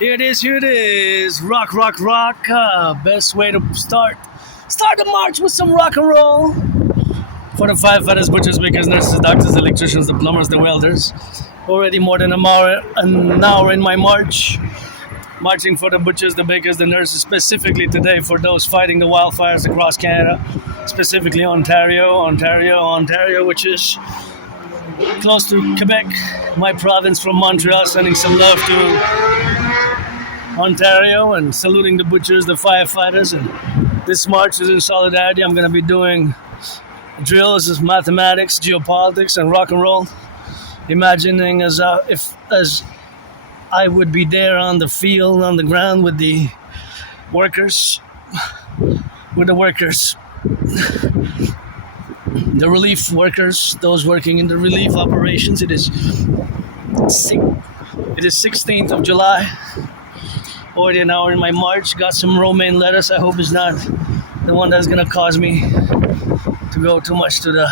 Here it is. Rock, rock, rock. Best way to start the march with some rock and roll. For the firefighters, butchers, bakers, nurses, doctors, electricians, the plumbers, the welders. Already more than an hour in my march. Marching for the butchers, the bakers, the nurses, specifically today for those fighting the wildfires across Canada. Specifically Ontario, which is close to Quebec, my province from Montreal, sending some love to Ontario and saluting the butchers, the firefighters. And this march is in solidarity. I'm going to be doing drills as mathematics, geopolitics, and rock and roll. Imagining as I would be there on the field, on the ground with the workers, the relief workers, those working in the relief operations. It is 16th of July. Already an hour in my march. Got some romaine lettuce. I hope it's not the one that's gonna cause me to go too much to the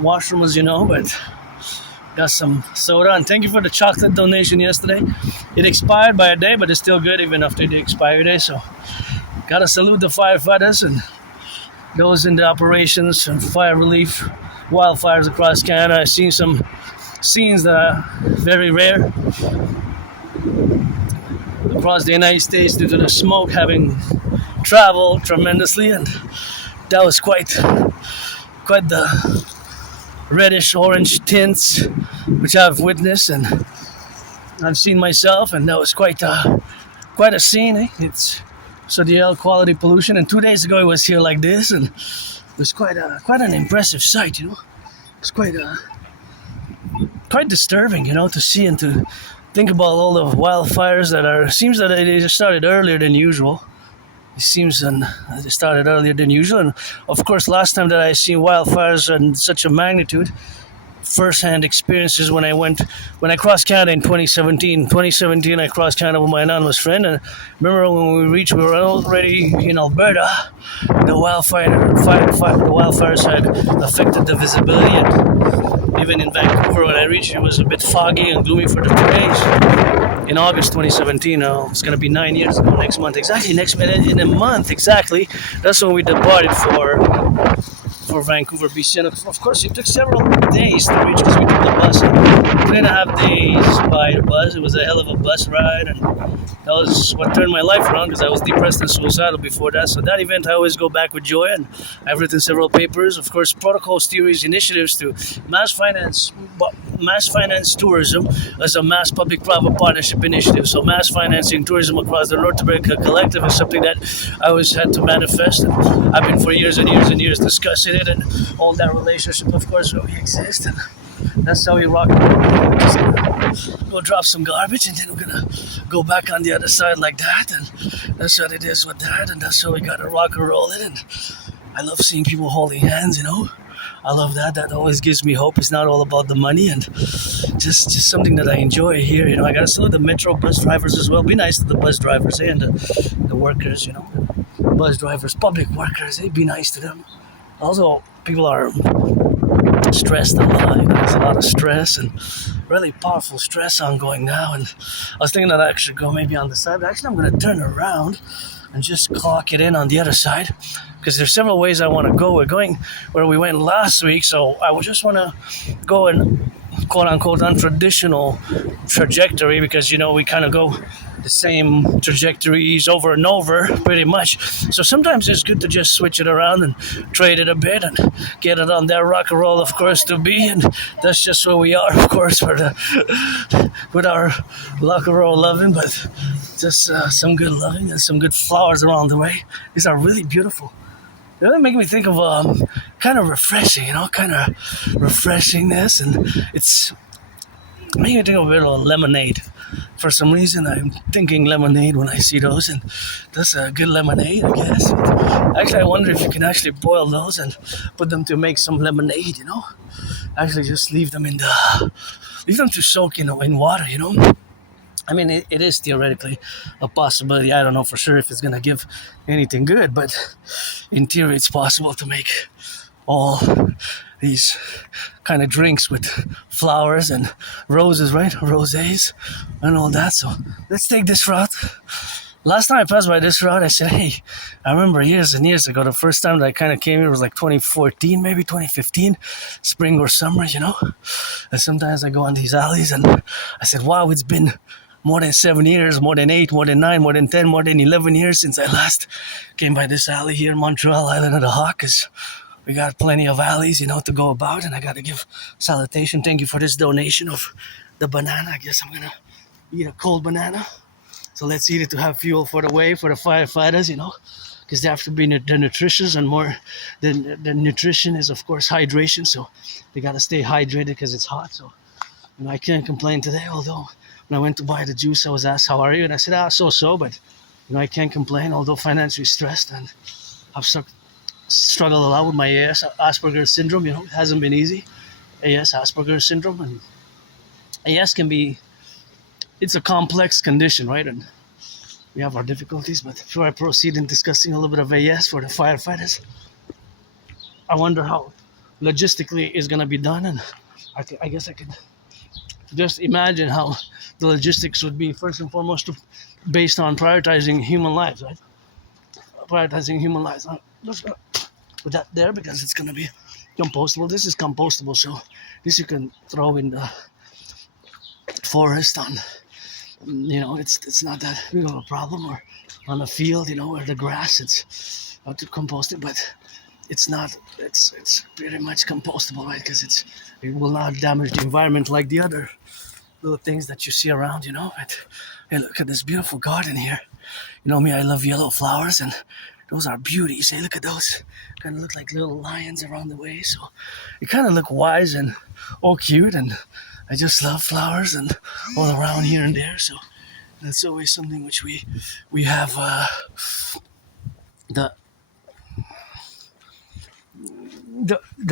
washroom, as you know, but got some soda. And thank you for the chocolate donation yesterday. It expired by a day, but it's still good even after the expiry day. So gotta salute the firefighters and those in the operations and fire relief, wildfires across Canada. I've seen some scenes that are very rare across the United States due to the smoke having traveled tremendously, and that was quite the reddish orange tints which I've witnessed and I've seen myself, and that was quite a scene. It's so the air quality pollution, and 2 days ago it was here like this, and it was quite an impressive sight. It's quite disturbing, to see and to think about all the wildfires seems that they just started earlier than usual. It seems they started earlier than usual, and of course last time that I seen wildfires in such a magnitude, first-hand experiences when I crossed Canada in 2017. 2017 I crossed Canada with my anonymous friend, and remember when we were already in Alberta. The wildfires had affected the visibility, and even in Vancouver when I reached it was a bit foggy and gloomy for the 2 days. In August 2017, it's going to be 9 years ago next month. Exactly, in a month exactly. That's when we departed for Vancouver, BC. And of course, it took several days to reach because we took the bus. 3.5 days by the bus. It was a hell of a bus ride, and that was what turned my life around because I was depressed and suicidal before that. So that event I always go back with joy, and I've written several papers. Of course, protocols, theories, initiatives to mass finance tourism as a mass public-private partnership initiative. So mass financing tourism across the North America Collectif is something that I always had to manifest, and I've been for years and years and years discussing it, and all that relationship, of course, where we exist, and that's how we rock and roll. We're just gonna go drop some garbage, and then we're gonna go back on the other side like that, and that's what it is with that, and that's how we gotta rock and roll it. And I love seeing people holding hands, I love that. That always gives me hope. It's not all about the money, and just something that I enjoy here. I gotta salute the metro bus drivers as well. Be nice to the bus drivers, and the workers, bus drivers, public workers. Be nice to them. Also, people are stressed a lot. There's a lot of stress and really powerful stress ongoing now. And I was thinking that I should go maybe on the side, but actually I'm going to turn around and just clock it in on the other side, because there's several ways I want to go. We're going where we went last week, so I would just want to go in quote-unquote untraditional trajectory, because we kind of go the same trajectories over and over pretty much. So sometimes it's good to just switch it around and trade it a bit and get it on that rock and roll, of course, to be. And that's just where we are, of course, with our rock and roll loving, but just some good loving and some good flowers along the way. These are really beautiful. They really make me think of kind of refreshing, kind of refreshingness, and it's making me think of a bit of lemonade. For some reason, I'm thinking lemonade when I see those, and that's a good lemonade, I guess. Actually, I wonder if you can actually boil those and put them to make some lemonade. Actually, just leave them to soak in water. I mean, it is theoretically a possibility. I don't know for sure if it's gonna give anything good, but in theory, it's possible to make all these kind of drinks with flowers and roses, right? Rosés and all that. So let's take this route. Last time I passed by this route, I said, hey, I remember years and years ago, the first time that I kind of came here was like 2014, maybe 2015, spring or summer, you know? And sometimes I go on these alleys and I said, wow, it's been more than 7 years, more than 8, more than 9, more than 10, more than 11 years since I last came by this alley here in Montreal, Island of the Hawk, because we got plenty of alleys, you know, to go about. And I got to give salutation. Thank you for this donation of the banana. I guess I'm going to eat a cold banana. So let's eat it to have fuel for the way, for the firefighters, you know, because they have to be they're nutritious, and more the nutrition is, of course, hydration. So they got to stay hydrated because it's hot. So, you know, I can't complain today, although when I went to buy the juice, I was asked, how are you? And I said, so, but, you know, I can't complain, although financially stressed, and I've struggled a lot with my AS, Asperger's syndrome. You know, it hasn't been easy. AS, Asperger's syndrome, and AS can be, it's a complex condition, right? And we have our difficulties, but before I proceed in discussing a little bit of AS for the firefighters, I wonder how logistically is going to be done. And I guess I could just imagine how the logistics would be, first and foremost, based on prioritizing human lives, right? Prioritizing human lives. I'm just going to put that there because it's going to be compostable. This is compostable, so this you can throw in the forest on, you know, it's not that big of a problem, or on the field, you know, or the grass, it's how to compost it, but it's not, it's pretty much compostable, right? Because it will not damage the environment like the other little things that you see around, you know. But hey, look at this beautiful garden here. You know me, I love yellow flowers, and those are beauties. Hey, look at those. Kind of look like little lions around the way. So they kind of look wise and all cute, and I just love flowers and all around here and there. So that's always something which we have the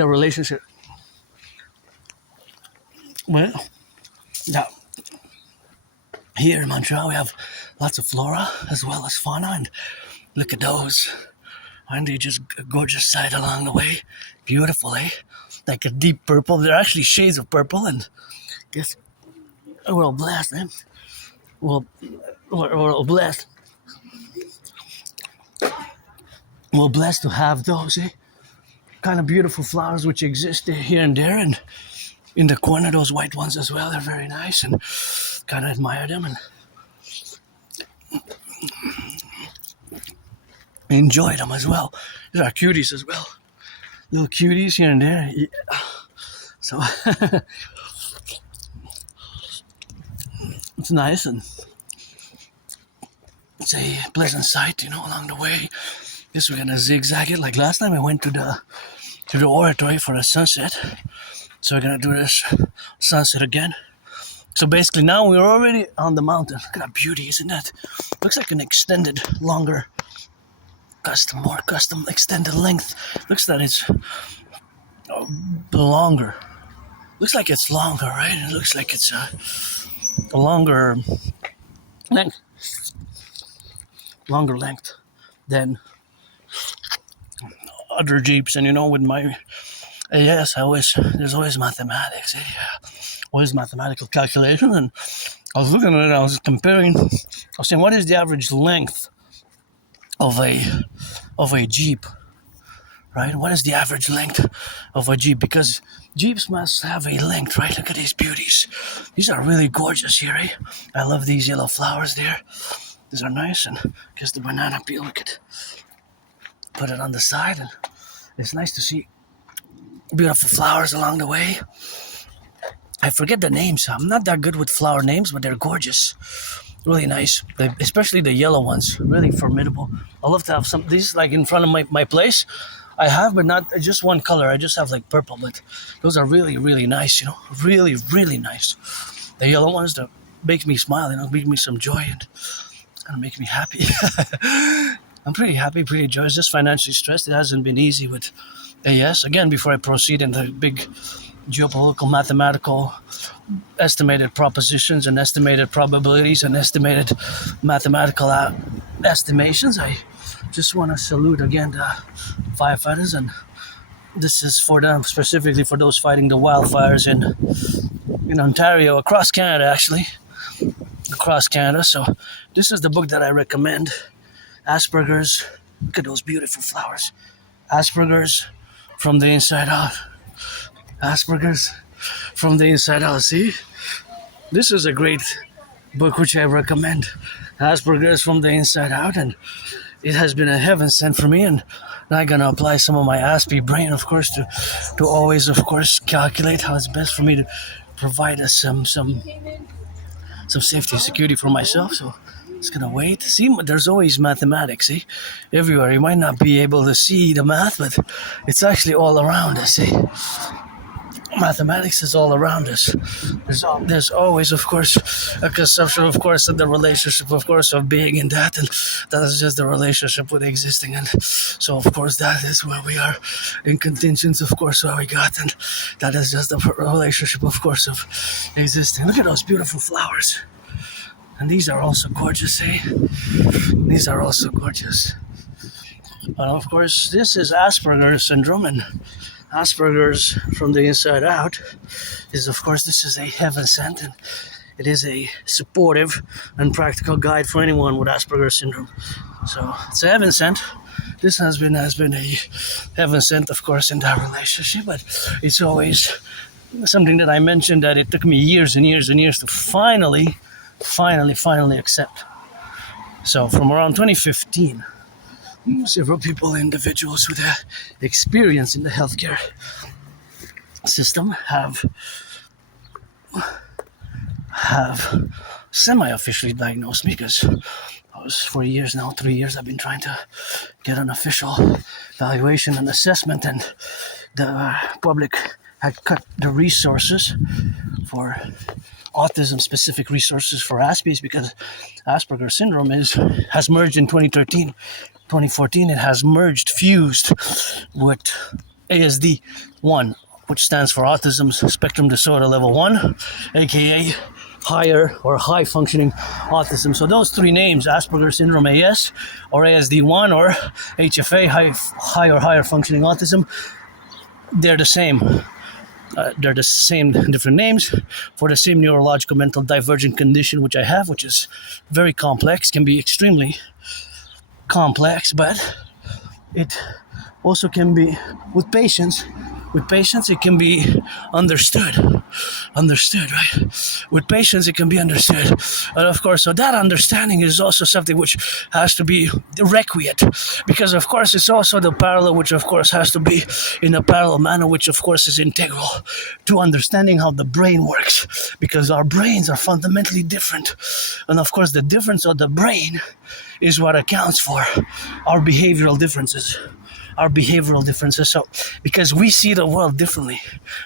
relationship. Well, now here in Montreal we have lots of flora as well as fauna, and look at those. Aren't they just a gorgeous sight along the way? Beautiful, eh? Like a deep purple. They're actually shades of purple, and guess we're all blessed, man. We're all blessed. We're blessed to have those, eh? Kind of beautiful flowers which exist here and there, and in the corner those white ones as well. They're very nice, and kind of admire them and enjoy them as well. These are cuties as well. Little cuties here and there. Yeah. So it's nice, and it's a pleasant sight, you know, along the way. Guess we're gonna zigzag it like last time I went to the oratory for a sunset. So we're gonna do this sunset again. So basically now we're already on the mountain. Look at that beauty, isn't that? Looks like an extended, longer, more custom extended length. Looks that it's longer. Looks like it's longer, right? It looks like it's a longer length. Longer length than other Jeeps. And you know, with my AS, there's always mathematics. Yeah. Always mathematical calculation. And I was looking at it, I was comparing, I was saying, what is the average length of a Jeep, right? What is the average length of a Jeep? Because Jeeps must have a length, right? Look at these beauties. These are really gorgeous here, eh? I love these yellow flowers there. These are nice, and I guess the banana peel, we could put it on the side, and it's nice to see beautiful flowers along the way. I forget the names. I'm not that good with flower names, but they're gorgeous. Really nice, especially the yellow ones, really formidable. I love to have some, these like in front of my place. I have, but not just one color. I just have like purple, but those are really, really nice, you know, really, really nice. The yellow ones that make me smile, you know, make me some joy, and kind of make me happy. I'm pretty happy, pretty joyous, just financially stressed. It hasn't been easy with AS. Again, before I proceed in the big geopolitical, mathematical, estimated propositions and estimated probabilities and estimated mathematical estimations, I just want to salute again the firefighters and This is for them, specifically for those fighting the wildfires in Ontario, across Canada actually. Across Canada. So this is the book that I recommend. Asperger's. Look at those beautiful flowers. Asperger's from the inside out. Asperger's from the inside out. See? This is a great book which I recommend. Asperger's from the inside out, and it has been a heaven sent for me, and I'm gonna apply some of my Aspie brain, of course, to always, of course, calculate how it's best for me to provide us some safety and security for myself. So it's gonna wait. See, there's always mathematics, see? Everywhere. You might not be able to see the math, but it's actually all around us, see? Mathematics is all around us. There's always, of course, a conception, of course, of the relationship, of course, of being in that, and that is just the relationship with existing. And so, of course, that is where we are in contingents, of course, where we got, and that is just the relationship, of course, of existing. Look at those beautiful flowers. And these are also gorgeous, eh? These are also gorgeous. And of course, this is Asperger's syndrome, and Asperger's from the inside out is, of course, this is a heaven sent, and it is a supportive and practical guide for anyone with Asperger's syndrome. So it's a heaven sent. This has been a heaven sent, of course, in that relationship, but it's always something that I mentioned that it took me years and years and years to finally accept. So from around 2015, several people, individuals with experience in the healthcare system have semi-officially diagnosed me, because I was 3 years I've been trying to get an official evaluation and assessment, and the Publik had cut the resources for autism specific resources for Aspies, because Asperger's syndrome has merged in 2014, it has fused with ASD1, which stands for Autism Spectrum Disorder Level 1, aka higher or high functioning autism. So those three names, Asperger's Syndrome AS, or ASD1, or HFA, high or higher functioning autism, they're the same. They're the same, different names for the same neurological mental divergent condition which I have, which is very complex, can be extremely complex, but it also can be, with patience, it can be understood, right? With patience, it can be understood. And of course, so that understanding is also something which has to be requisite, because of course, it's also the parallel, which of course has to be in a parallel manner, which of course is integral to understanding how the brain works, because our brains are fundamentally different. And of course, the difference of the brain is what accounts for our behavioral differences. So because we see the world differently,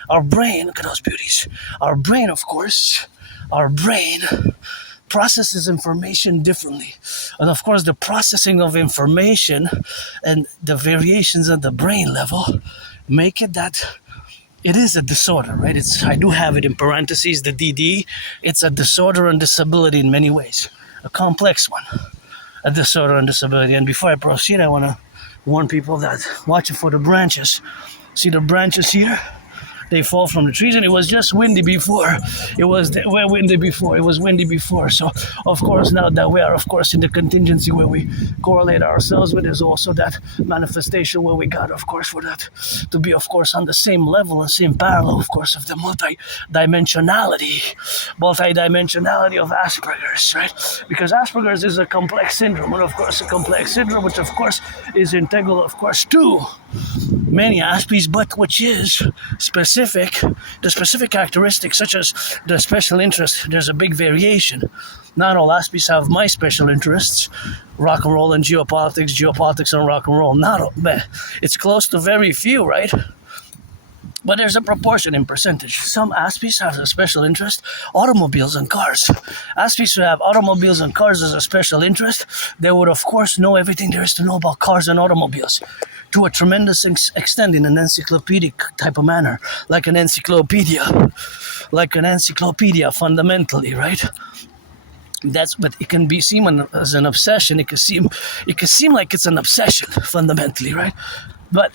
our brain, look at those beauties, our brain processes information differently. And of course, the processing of information and the variations at the brain level make it that it is a disorder, right? I do have it in parentheses, the dedie. It's a disorder and disability in many ways, a complex one, a disorder and disability. And before I proceed, I want to warn people that watching for the branches. See the branches here? They fall from the trees, and it was just windy before. It was windy before. So, of course, now that we are, of course, in the contingency where we correlate ourselves with, is also that manifestation where we got, of course, for that to be, of course, on the same level and same parallel, of course, of the multidimensionality of Asperger's, right? Because Asperger's is a complex syndrome, and of course, a complex syndrome, which, of course, is integral, of course, to many Aspies, but which is the specific characteristics, such as the special interest. There's a big variation. Not all Aspies have my special interests, rock and roll and geopolitics and rock and roll. Not all, but it's close to very few, right? But there's a proportion in percentage. Some Aspies have a special interest, automobiles and cars. Aspies who have automobiles and cars as a special interest, they would, of course, know everything there is to know about cars and automobiles, to a tremendous extent, in an encyclopedic type of manner, like an encyclopedia, fundamentally, right? But it can be seen as an obsession. It can seem like it's an obsession, fundamentally, right? But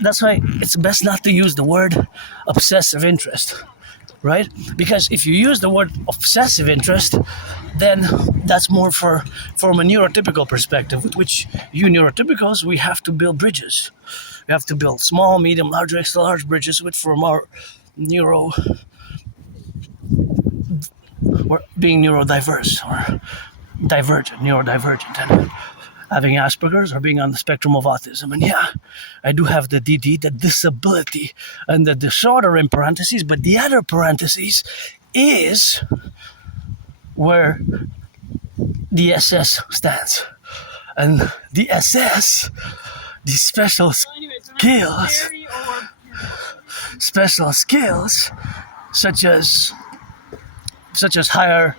That's why it's best not to use the word obsessive interest, right? Because if you use the word obsessive interest, then that's more from a neurotypical perspective, with which you neurotypicals, we have to build bridges. We have to build small, medium, large, extra large bridges with from our neuro or being neurodiverse or neurodivergent, and having Asperger's or being on the spectrum of autism. And yeah, I do have the DD, the disability, and the disorder in parentheses, but the other parentheses is where the SS stands. And the SS, the special skills, such as higher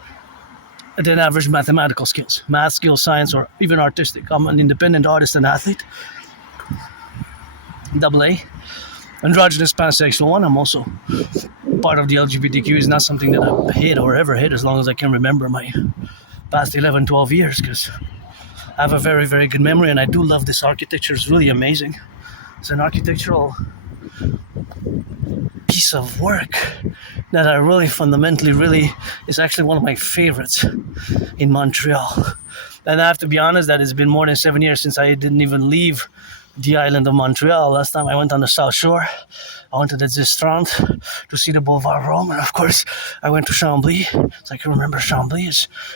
than average mathematical skills, math skills, science, or even artistic. I'm an independent artist and athlete, AA, androgynous pansexual one. I'm also part of the LGBTQ. Is not something that I've hit or ever hit as long as I can remember my past 11, 12 years, because I have a very, very good memory, and I do love this architecture. It's really amazing. It's an architectural piece of work that I really fundamentally is actually one of my favorites in Montreal. And I have to be honest that it's been more than 7 years since I didn't even leave the island of Montreal. Last time I went on the South Shore, I went to the Distrand to see the Boulevard Rome, and of course I went to Chambly. So I can remember Chambly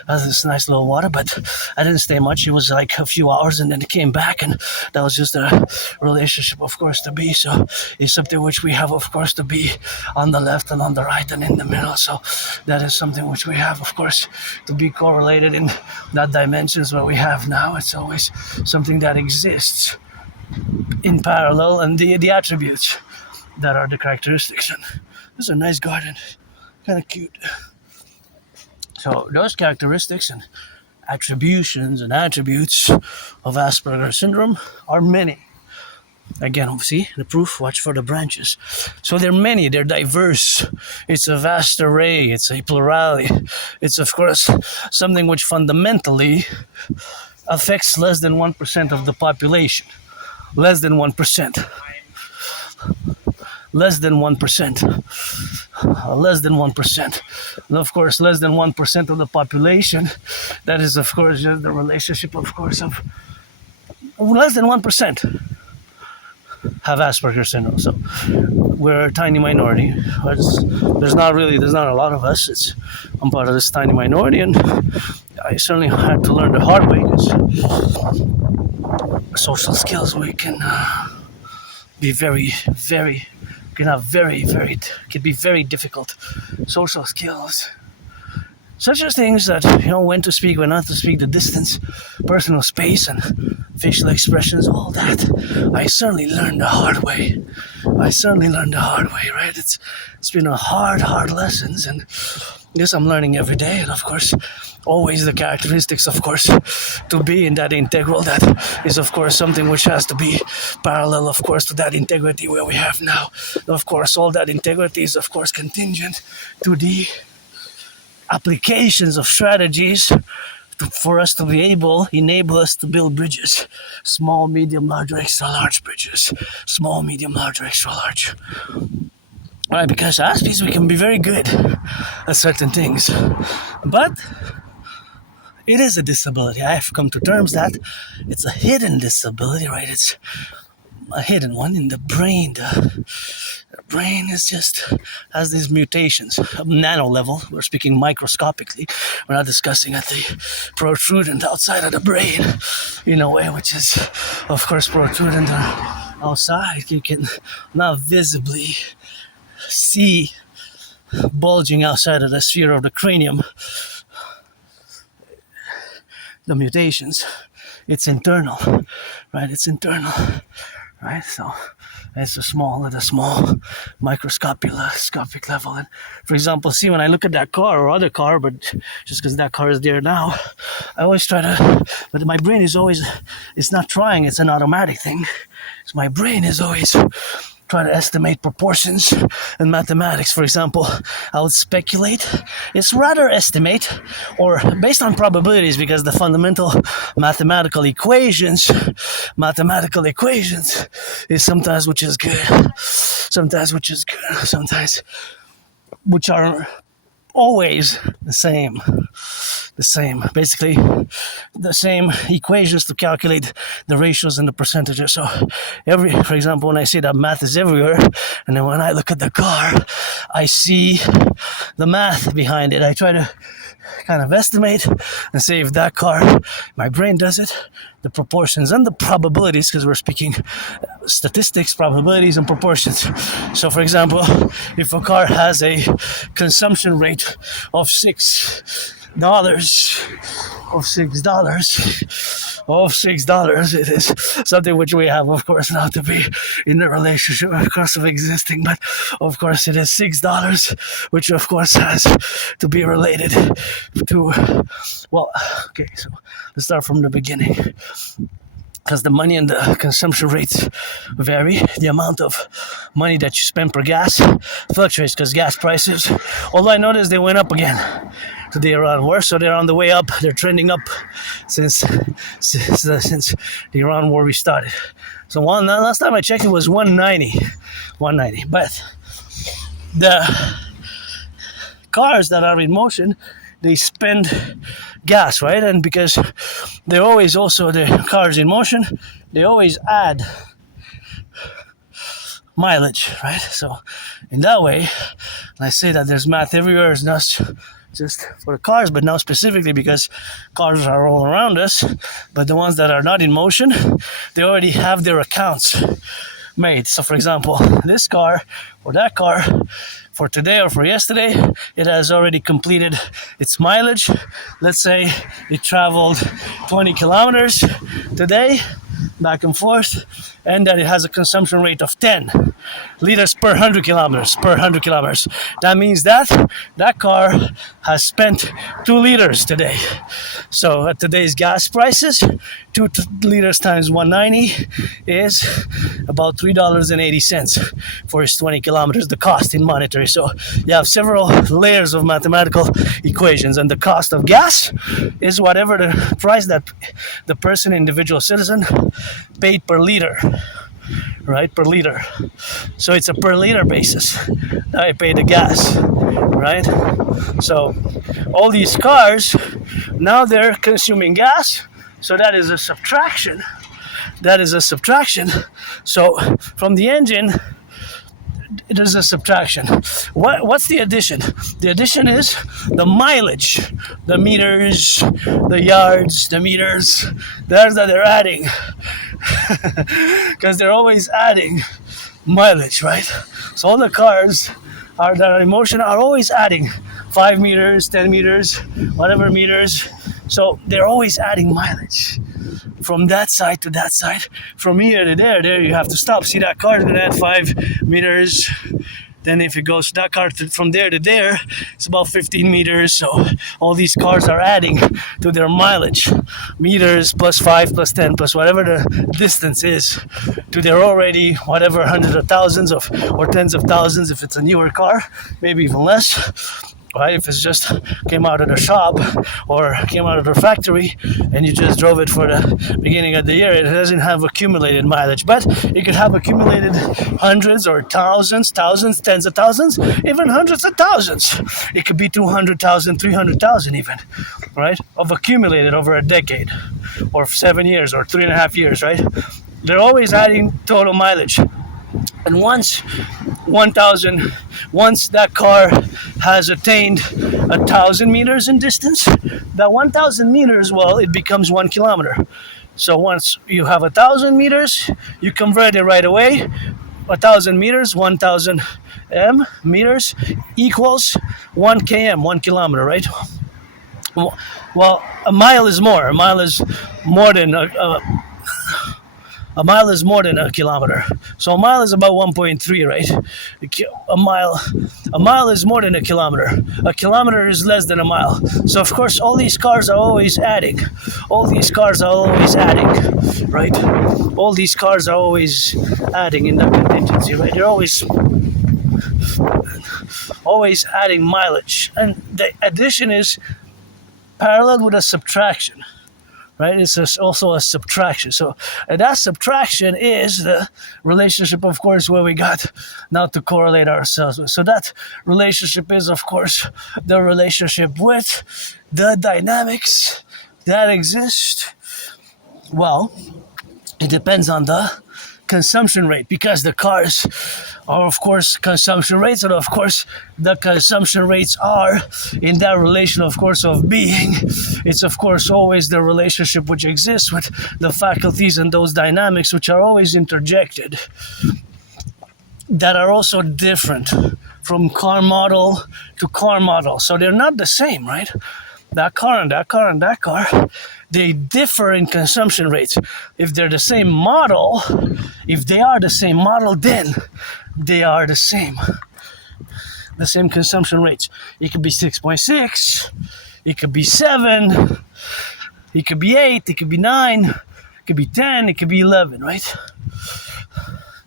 has this nice little water, but I didn't stay much. It was like a few hours, and then it came back, and that was just a relationship, of course, to be. So it's something which we have, of course, to be on the left and on the right and in the middle. So that is something which we have, of course, to be correlated in that dimensions what we have now. It's always something that exists in parallel, and the attributes that are the characteristics. And this is a nice garden, kind of cute. So those characteristics and attributions and attributes of Asperger's syndrome are many. Again, see the proof, watch for the branches. So they're many, they're diverse. It's a vast array, it's a plurality. It's, of course, something which fundamentally affects less than 1% of the population. Less than 1%. Less than 1%. Less than 1%. And of course, less than 1% of the population, that is, of course, just the relationship, of course, of less than 1% have Asperger's syndrome. So we're a tiny minority. There's not a lot of us. I'm part of this tiny minority, and I certainly had to learn the hard way, because social skills we can be can be very difficult. Social skills, such as things that, when to speak, when not to speak, the distance, personal space, and facial expressions, all that. I certainly learned the hard way. Right? It's been a hard lessons, and yes, I'm learning every day, and of course, always the characteristics, of course, to be in that integral, that is, of course, something which has to be parallel, of course, to that integrity where we have now. Of course, all that integrity is, of course, contingent to the applications of strategies for us to enable us to build bridges. Small, medium, large, or extra large bridges. Small, medium, large, or extra large. Alright, because Aspies, we can be very good at certain things. But it is a disability. I have come to terms that it's a hidden disability, right? It's a hidden one in the brain. The brain has these mutations, nano level. We're speaking microscopically. We're not discussing at the protrudent outside of the brain in a way which is, of course, protrudent outside. You can not visibly see bulging outside of the sphere of the cranium the mutations. It's internal, right? Right? So it's a small microscopic level. And for example, see, when I look at that car or other car, but just because that car is there now, I always but my brain is always, it's not trying, it's an automatic thing. So my brain is always try to estimate proportions in mathematics. For example, I would speculate. It's rather estimate or based on probabilities, because the fundamental mathematical equations is sometimes which is good, sometimes which is good, sometimes which are always the same. Basically the same equations to calculate the ratios and the percentages. So for example, when I say that math is everywhere, and then when I look at the car, I see the math behind it. I try to kind of estimate and say, if that car, my brain does it, the proportions and the probabilities, because we're speaking statistics, probabilities and proportions. So for example, if a car has a consumption rate of $6, it is something which we have, of course, not to be in a relationship, of course, of existing, but of course it is $6, which of course has to be related to, well, okay, so let's start from the beginning. Because the money and the consumption rates vary, the amount of money that you spend per gas fluctuates because gas prices, although I noticed they went up again to the Iran war, so they're on the way up, they're trending up since the Iran war restarted. So last time I checked it was 190, but the cars that are in motion, they spend gas, right? And because they're always also, the cars in motion, they always add mileage, right? So in that way, I say that there's math everywhere. It's not just for the cars, but now specifically because cars are all around us, but the ones that are not in motion, they already have their accounts made. So for example, this car or that car, for today or for yesterday, it has already completed its mileage. Let's say it traveled 20 kilometers today, back and forth, and that it has a consumption rate of 10 liters per 100 kilometers. That means that car has spent 2 liters today. So at today's gas prices, 2 liters times 190 is about $3.80 for his 20 kilometers, the cost in monetary. So you have several layers of mathematical equations, and the cost of gas is whatever the price that the person, individual citizen, paid per liter, right? Per liter. So it's a per liter basis. Now I pay the gas, right? So all these cars, now they're consuming gas. So that is a subtraction. So from the engine, it is a subtraction. What's the addition? The addition is the mileage, the meters, the yards, the meters. There's that they're adding, because they're always adding mileage, right? So all the cars that are in motion are always adding 5 meters, 10 meters, whatever meters. So they're always adding mileage. From that side to that side, from here to there you have to stop. See, that car is going to add 5 meters. Then if it goes that car from there to there, it's about 15 meters. So all these cars are adding to their mileage. Meters plus 5 plus 10 plus whatever the distance is to their already whatever hundreds of thousands or tens of thousands if it's a newer car, maybe even less. Right? If it's just came out of the shop or came out of the factory and you just drove it for the beginning of the year, it doesn't have accumulated mileage, but it could have accumulated hundreds or thousands, tens of thousands, even hundreds of thousands. It could be 200,000, 300,000 even, right? Of accumulated over a decade or 7 years or 3.5 years, right? They're always adding total mileage. And once that car has attained 1,000 meters in distance, that 1,000 meters, well, it becomes 1 kilometer. So once you have 1,000 meters, you convert it right away. 1,000 meters, 1,000 meters equals 1 km, 1 kilometer, right? Well, a mile is more. A mile is more than A mile is more than a kilometer. So a mile is about 1.3, right? A mile is more than a kilometer. A kilometer is less than a mile. So of course, all these cars are always adding. All these cars are always adding, right? All these cars are always adding in that contingency, right? They're always adding mileage, and the addition is parallel with a subtraction, right? It's also a subtraction. So that subtraction is the relationship, of course, where we got now to correlate ourselves with. So that relationship is, of course, the relationship with the dynamics that exist. Well, it depends on the consumption rate, because the cars are, of course, consumption rates, and of course the consumption rates are in that relation, of course, of being. It's, of course, always the relationship which exists with the faculties and those dynamics which are always interjected, that are also different from car model to car model. So they're not the same, right? That car and that car and that car, they differ in consumption rates. If they're the same model, if they are the same model, then they are the same consumption rates. It could be 6.6, it could be 7, it could be 8, it could be 9, it could be 10, it could be 11, right?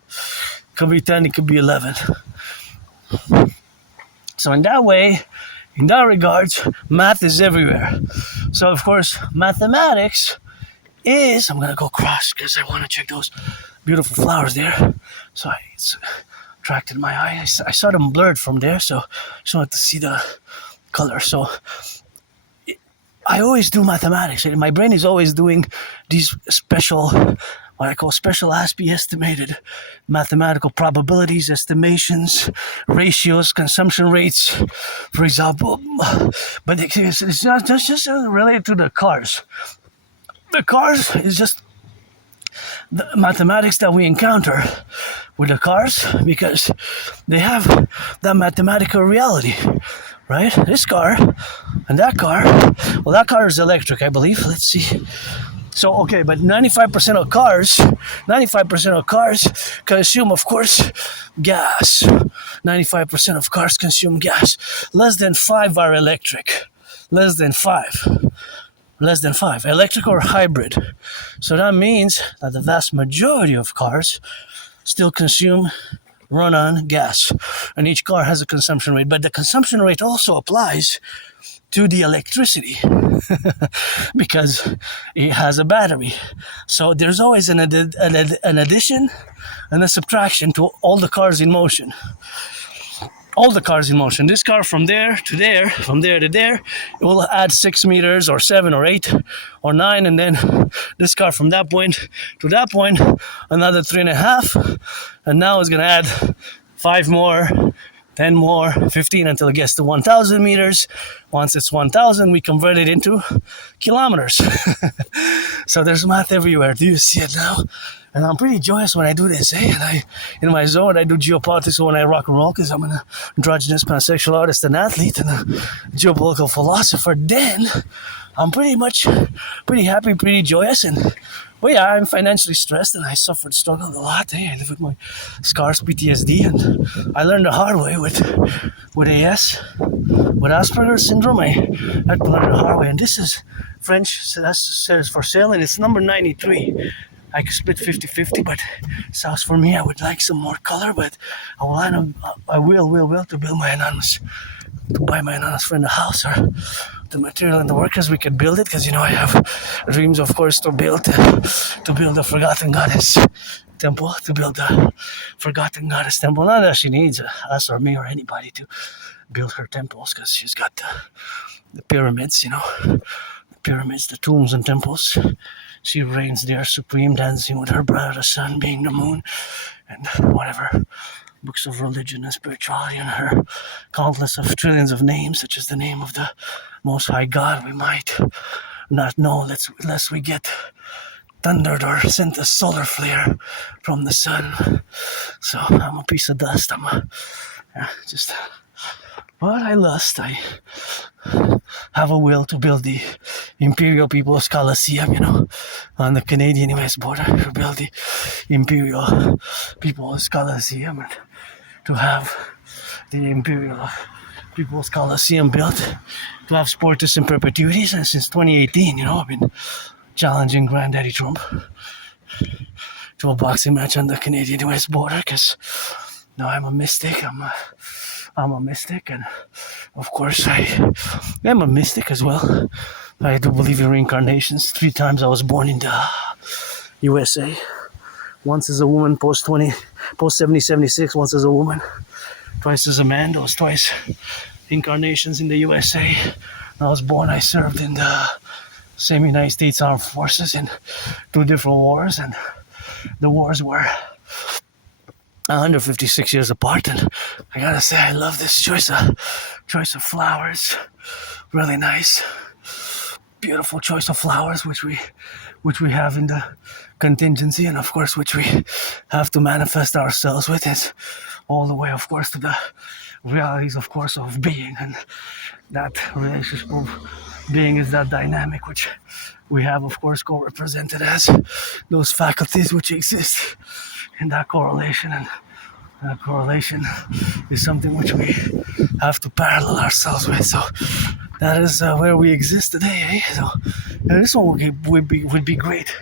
It could be 10, it could be 11. So in that way, in that regards, math is everywhere. So of course, mathematics is, I'm gonna go across because I want to check those beautiful flowers there. So it's attracted my eye. I saw them blurred from there, so I just wanted to see the color. So I always do mathematics. My brain is always doing these special, what I call special Aspie estimated mathematical probabilities, estimations, ratios, consumption rates, for example. But it's not just related to the cars. The cars is just the mathematics that we encounter with the cars, because they have that mathematical reality, right? This car and that car, well, that car is electric, I believe. Let's see. So, okay, but 95% of cars consume, of course, gas. 95% of cars consume gas. Less than 5 are electric. Less than 5. Electric or hybrid. So that means that the vast majority of cars still run on gas. And each car has a consumption rate. But the consumption rate also applies to the electricity because it has a battery. So there's always an addition and a subtraction to all the cars in motion. This car from there to there, from there to there, it will add 6 meters or 7 or 8 or 9, and then this car from that point to that point, another 3.5, and now it's gonna add 5 more, 10 more, 15 until it gets to 1,000 meters. Once it's 1,000, we convert it into kilometers. So there's math everywhere. Do you see it now? And I'm pretty joyous when I do this, eh? And in my zone, I do geopolitics when I rock and roll, because I'm an androgynous pansexual artist and athlete and a geopolitical philosopher. Then I'm pretty happy, pretty joyous, and well, yeah, I'm financially stressed and I struggled a lot. I live with my scars, PTSD, and I learned the hard way with AS, with Asperger's syndrome. I had to learn the hard way, and this is French, so that says for sale, and it's number 93. I could split 50-50, but sounds for me. I would like some more color, but I will to build my anonymous, to buy my anonymous friend a house, or the material and the workers. We could build it, because I have dreams, of course, to build a forgotten goddess temple. Not that she needs us or me or anybody to build her temples, because she's got the pyramids, the pyramids, the tombs and temples. She reigns there supreme, dancing with her brother, the sun, being the moon, and whatever books of religion and spirituality, and her countless of trillions of names, such as the name of the Most High God, we might not know unless we get thundered or sent a solar flare from the sun. So I'm a piece of dust. I'm just But I have a will to build the Imperial People's Coliseum, on the Canadian-US border, to build the Imperial People's Coliseum, and to have the Imperial People's Coliseum built, to have sportists in perpetuity. And since 2018, I've been challenging Granddaddy Trump to a boxing match on the Canadian-US border, because I'm a mystic. I'm a mystic, and of course I am a mystic as well. I do believe in reincarnations. 3 times I was born in the USA. Once as a woman, post 7076, once as a woman, twice as a man. Those twice incarnations in the USA. When I was born, I served in the same United States Armed Forces in 2 different wars, and the wars were 156 years apart. And I gotta say, I love this choice of flowers. Really nice, beautiful choice of flowers, which we have in the contingency, and of course which we have to manifest ourselves with. It's all the way, of course, to the realities, of course, of being, and that relationship of being is that dynamic which we have, of course, co-represented as those faculties which exist in that correlation. And that correlation is something which we have to parallel ourselves with. So that is where we exist today. So this one would be great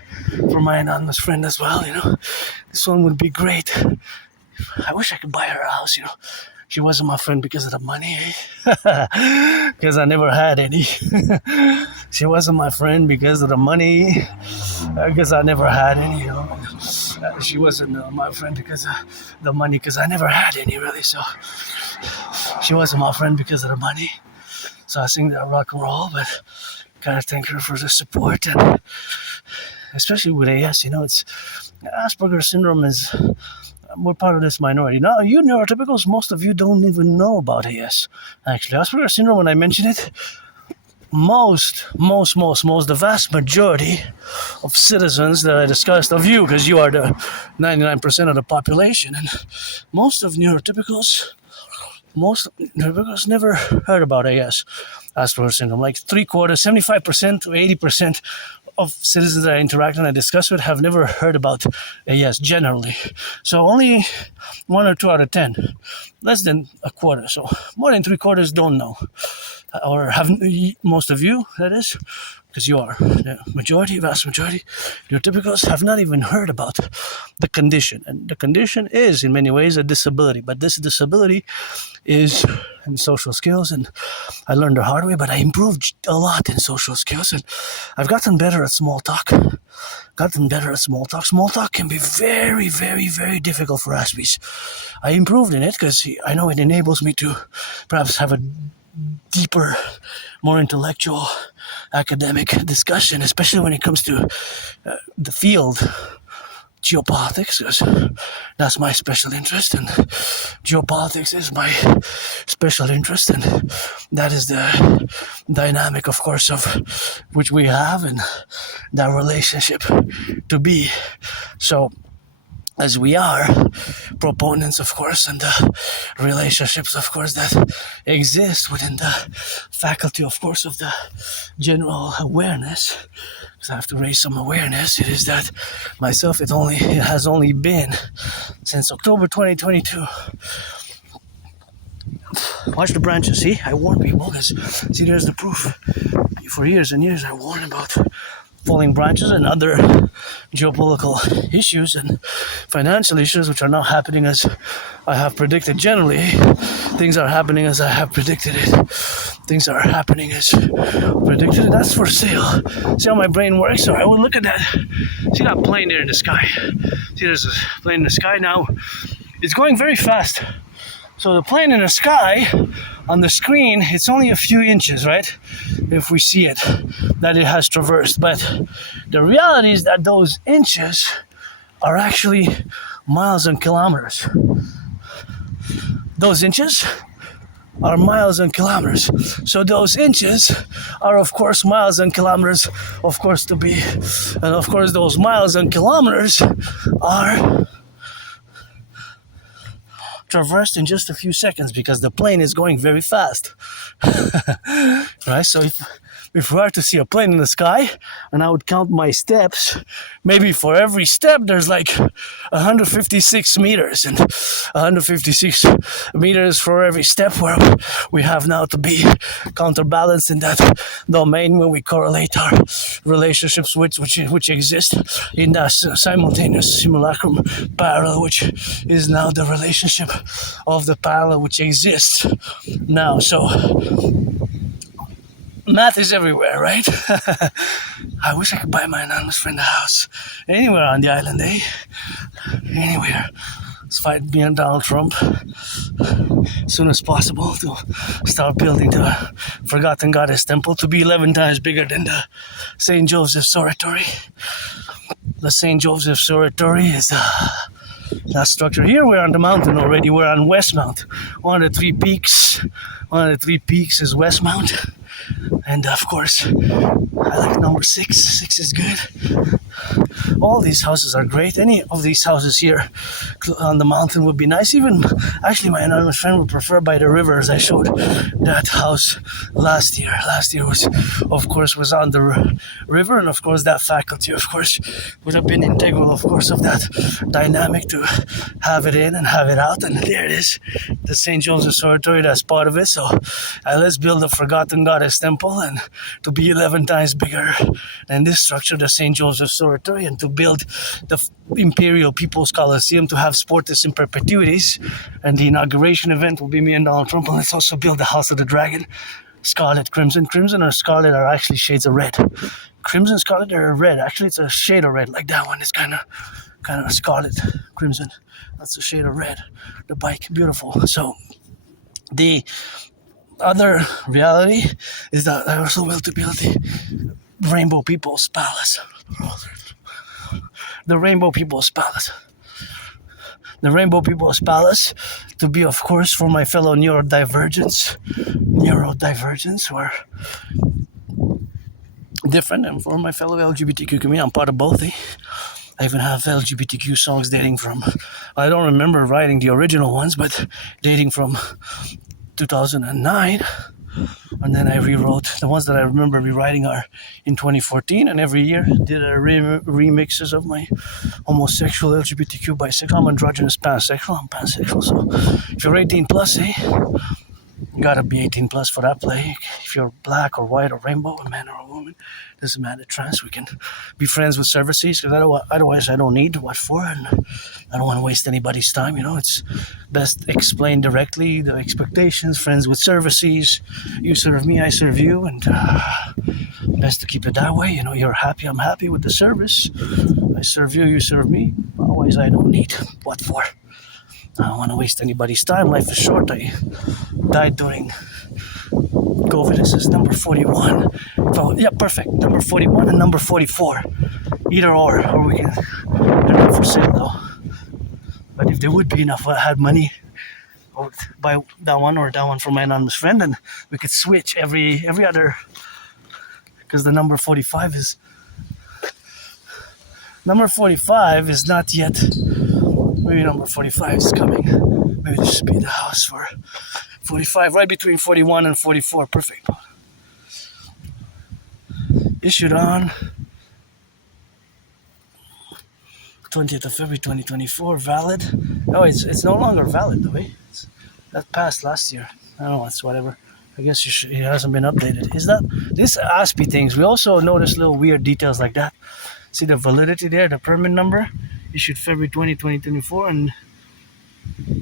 for my anonymous friend as well. This one would be great. I wish I could buy her a house. She wasn't my friend because of the money, because I never had any. She wasn't my friend because of the money, because I never had any. She wasn't my friend because of the money, because I never had any, really. So she wasn't my friend because of the money. So I sing that rock and roll, but gotta thank her for the support, and especially with AS. It's Asperger's syndrome is. We're part of this minority. Now, you neurotypicals, most of you don't even know about AS. Actually, Asperger's syndrome, when I mention it, the vast majority of citizens that I discussed, of you, because you are the 99% of the population, and most neurotypicals never heard about Asperger's syndrome. Like 3/4, 75% to 80% of citizens that I interact and I discuss with have never heard about AS generally. So only 1 or 2 out of 10, less than a quarter. So more than 3/4 don't know, or have, most of you, that is, because you are the vast majority, neurotypicals have not even heard about the condition. And the condition is in many ways a disability, but this disability is in social skills, and I learned the hard way, but I improved a lot in social skills, and I've gotten better at small talk. Small talk can be very, very, very difficult for Aspies. I improved in it because I know it enables me to perhaps have a deeper, more intellectual, academic discussion, especially when it comes to the field, geopolitics, because that's my special interest, and geopolitics is my special interest, and that is the dynamic, of course, of which we have, and that relationship to be. So as we are proponents, of course, and the relationships, of course, that exist within the faculty, of course, of the general awareness, because I have to raise some awareness. It is that myself, it has only been since October 2022. Watch the branches, see? I warn people, because, see, there's the proof. For years and years, I warn about falling branches and other geopolitical issues and financial issues, which are not happening as I have predicted. Generally, things are happening as I have predicted it. Things are happening as predicted, and that's for sale. See how my brain works? So I would look at that. See that plane there in the sky? See, there's a plane in the sky now. It's going very fast. So the plane in the sky, on the screen, it's only a few inches, right? If we see it, that it has traversed. But the reality is that those inches are actually miles and kilometers. Those inches are miles and kilometers. So those inches are, of course, miles and kilometers, of course, to be. And of course, those miles and kilometers are traversed in just a few seconds because the plane is going very fast. Right? So if we were to see a plane in the sky and I would count my steps, maybe for every step there's like 156 meters, and 156 meters for every step, where we have now to be counterbalanced in that domain when we correlate our relationships which exist in that simultaneous simulacrum parallel, which is now the relationship of the parallel which exists now. So math is everywhere, right? I wish I could buy my anonymous friend a house anywhere on the island, eh? Anywhere. Let's fight me and Donald Trump as soon as possible to start building the Forgotten Goddess Temple to be 11 times bigger than the St. Joseph's Oratory. The St. Joseph's Oratory is that structure. Here we're on the mountain already. We're on West Mount. One of the three peaks is West Mount. And of course, I like number 6. 6 is good. All these houses are great. Any of these houses here on the mountain would be nice. Even, actually, my anonymous friend would prefer by the river, as I showed that house last year. Last year was on the river, and of course that faculty, of course, would have been integral, of course, of that dynamic to have it in and have it out. And there it is, the St. Joseph's Oratory, that's part of it. So let's build a Forgotten Goddess Temple, and to be 11 times bigger than this structure, the St. Joseph's Oratory, and to build the Imperial People's Coliseum to have Sportus in perpetuities. And the inauguration event will be me and Donald Trump. And let's also build the House of the Dragon. Scarlet, crimson. Crimson or scarlet are actually shades of red. Crimson, scarlet are red. Actually, it's a shade of red, like that one. It's kind of scarlet, crimson. That's a shade of red. The bike, beautiful. So the other reality is that I also will to build the Rainbow People's Palace. The Rainbow People's Palace. The Rainbow People's Palace to be, of course, for my fellow neurodivergents who are different, and for my fellow LGBTQ community. I'm part of both. I even have LGBTQ songs dating from, I don't remember writing the original ones, but dating from 2009. And then I rewrote the ones that I remember rewriting are in 2014, and every year did a remixes of my homosexual, LGBTQ, bisexual. I'm androgynous, pansexual. I'm pansexual. So if you're 18 plus, you gotta be 18 plus for that play. If you're black or white or rainbow, a man or a woman, doesn't matter, trans, we can be friends with services, because otherwise I don't need what for, and I don't want to waste anybody's time. It's best explained directly, the expectations, friends with services, you serve me, I serve you, and best to keep it that way. You're happy, I'm happy with the service, I serve you, you serve me, otherwise I don't need what for. I don't want to waste anybody's time. Life is short. I died during COVID. This is number 41. So, yeah, perfect. Number 41 and number 44. Either or we can. They're not for sale though. But if there would be enough, I had money, I would buy that one or that one for my anonymous friend, and we could switch every other. Because the number 45 is not yet. Maybe number 45 is coming. Maybe this should be the house for 45, right between 41 and 44. Perfect. Issued on 20th of February 2024. Valid. Oh, it's no longer valid though. That passed last year. I don't know. It's whatever. I guess it hasn't been updated. Is that this Aspie things? We also noticed little weird details like that. See the validity there, the permit number. Issued February 20, 2024, and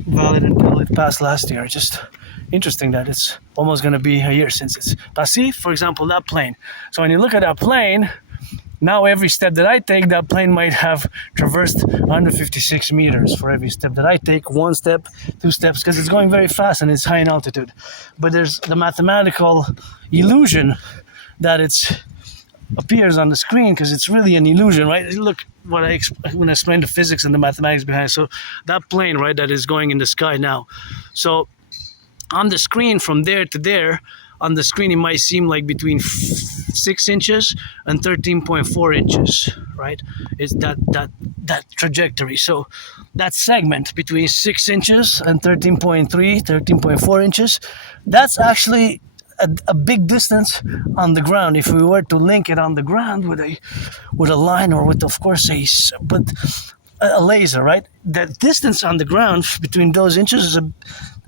valid until it passed last year. Just interesting that it's almost going to be a year since it's passed. See, for example, that plane. So when you look at that plane, now every step that I take, that plane might have traversed 156 meters for every step that I take. 1 step, 2 steps, because it's going very fast and it's high in altitude. But there's the mathematical illusion that it appears on the screen, because it's really an illusion, right? Look, when I explain the physics and the mathematics behind it. So that plane, right, that is going in the sky now. So on the screen from there to there, on the screen it might seem like between 6 inches and 13.4 inches, right? Is that trajectory. So that segment between 6 inches and 13.4 inches, that's actually a big distance on the ground. If we were to link it on the ground with a line, or with, of course, a laser, right? That distance on the ground between those inches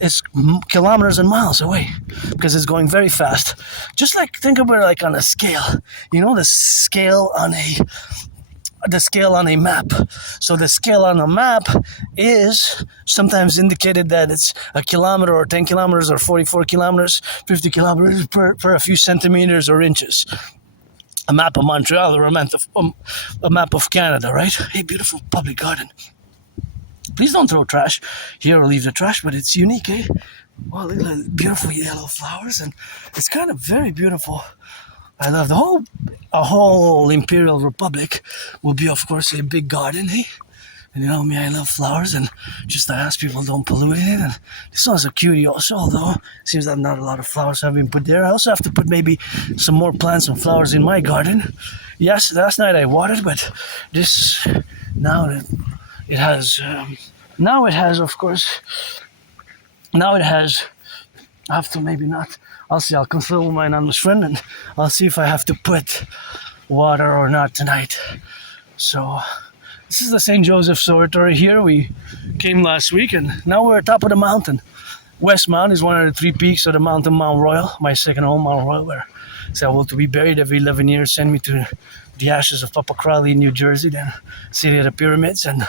is kilometers and miles away, because it's going very fast. Just like, think about it like on a scale. You know, the scale on a map. So the scale on a map is sometimes indicated that it's a kilometer or 10 kilometers or 44 kilometers, 50 kilometers per a few centimeters or inches. A map of Montreal or a map of Canada, right? Hey, beautiful public garden. Please don't throw trash here or leave the trash, but it's unique, eh? Wow, look at the beautiful yellow flowers, and it's kind of very beautiful. I love a whole Imperial Republic will be, of course, a big garden, eh? And you know me, I love flowers, and just I ask people don't pollute it. And this one's a cutie also, although it seems that not a lot of flowers have been put there. I also have to put maybe some more plants and flowers in my garden. Yes, last night I watered, but this, now it has, of course, I have to maybe not. I'll see. I'll consult with my anonymous friend, and I'll see if I have to put water or not tonight. So this is the St. Joseph's Oratory here. We came last week, and now we're at top of the mountain. West Mount is one of the 3 peaks of the mountain, Mount Royal, my second home, Mount Royal, where I will to be buried every 11 years. Send me to the ashes of Papa Crowley in New Jersey, then City of the Pyramids, and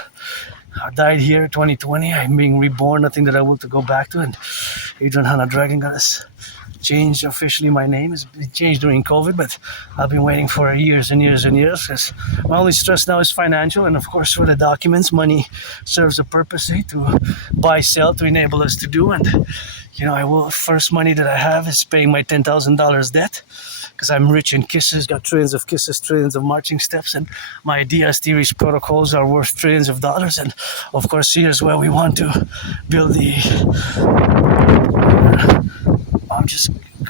I died here 2020. I'm being reborn, nothing that I will to go back to. And Adrian Hanna Dragon got us changed officially. My name is changed during COVID, but I've been waiting for years and years and years, because my only stress now is financial, and of course for the documents. Money serves a purpose, to buy, sell, to enable us to do. And you know, first money that I have is paying my $10,000 debt, because I'm rich in kisses, got trillions of kisses, trillions of marching steps, and my ideas, theories, protocols are worth trillions of dollars. And of course, here's where we want to build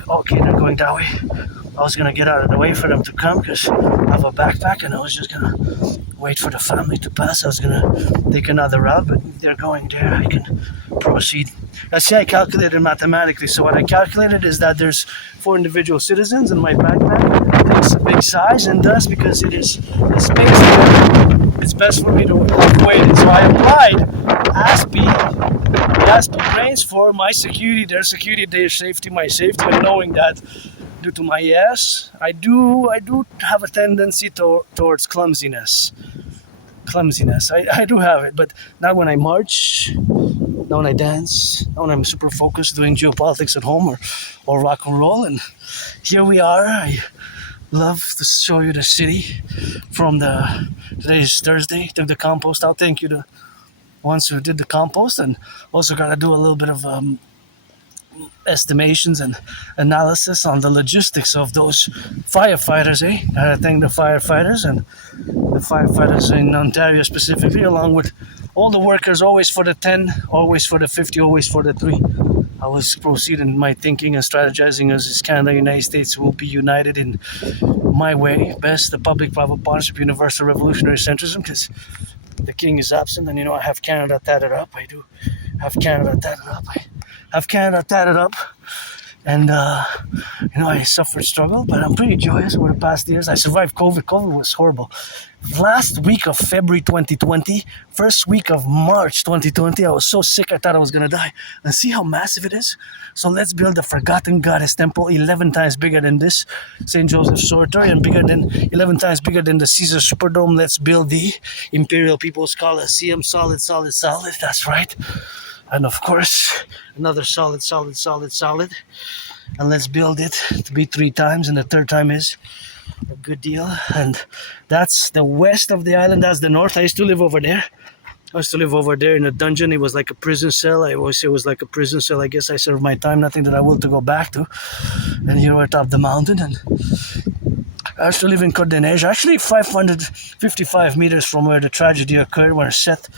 okay, they're going that way. I was gonna get out of the way for them to come, because I have a backpack, and I was just gonna wait for the family to pass. I was gonna take another route, but if they're going there, I can proceed. Let's see, I calculated mathematically. So what I calculated is that there's 4 individual citizens, and my backpack takes a big size, and thus, because it is a space, it's best for me to avoid it. So I applied Aspie brains for my security, their security, their safety, my safety, and knowing that due to my yes, I do have a tendency towards clumsiness. I do have it, but not when I march, not when I dance, not when I'm super focused doing geopolitics at home or rock and roll. And here we are. I love to show you the city from today is Thursday, took the compost out. Thank you to ones who did the compost, and also got to do a little bit of estimations and analysis on the logistics of those firefighters, eh? I thank the firefighters, and the firefighters in Ontario specifically, along with all the workers, always for the 10, always for the 50, always for the 3. I was proceeding my thinking and strategizing as Canada, United States will be united in my way, best, the public-private partnership, universal revolutionary centrism, because the king is absent, and I have Canada tatted up. I do have Canada tatted up. I have Canada tatted up, and I suffered struggle, but I'm pretty joyous over the past years. I survived COVID. COVID was horrible. Last week of February 2020, first week of March 2020, I was so sick I thought I was gonna die. And see how massive it is? So let's build a forgotten goddess temple 11 times bigger than this St. Joseph's Oratory, and 11 times bigger than the Caesar Superdome. Let's build the Imperial People's Coliseum, solid. That's right. And of course, another solid. And let's build it to be 3 times, and the 3rd time is a good deal. And that's the west of the island. That's the north. I used to live over there. In a dungeon. It was like a prison cell. I always say it was like a prison cell. I guess I served my time. Nothing that I will to go back to. And here we're atop the mountain. And I used to live in Côte des Neiges, actually 555 meters from where the tragedy occurred, where Seth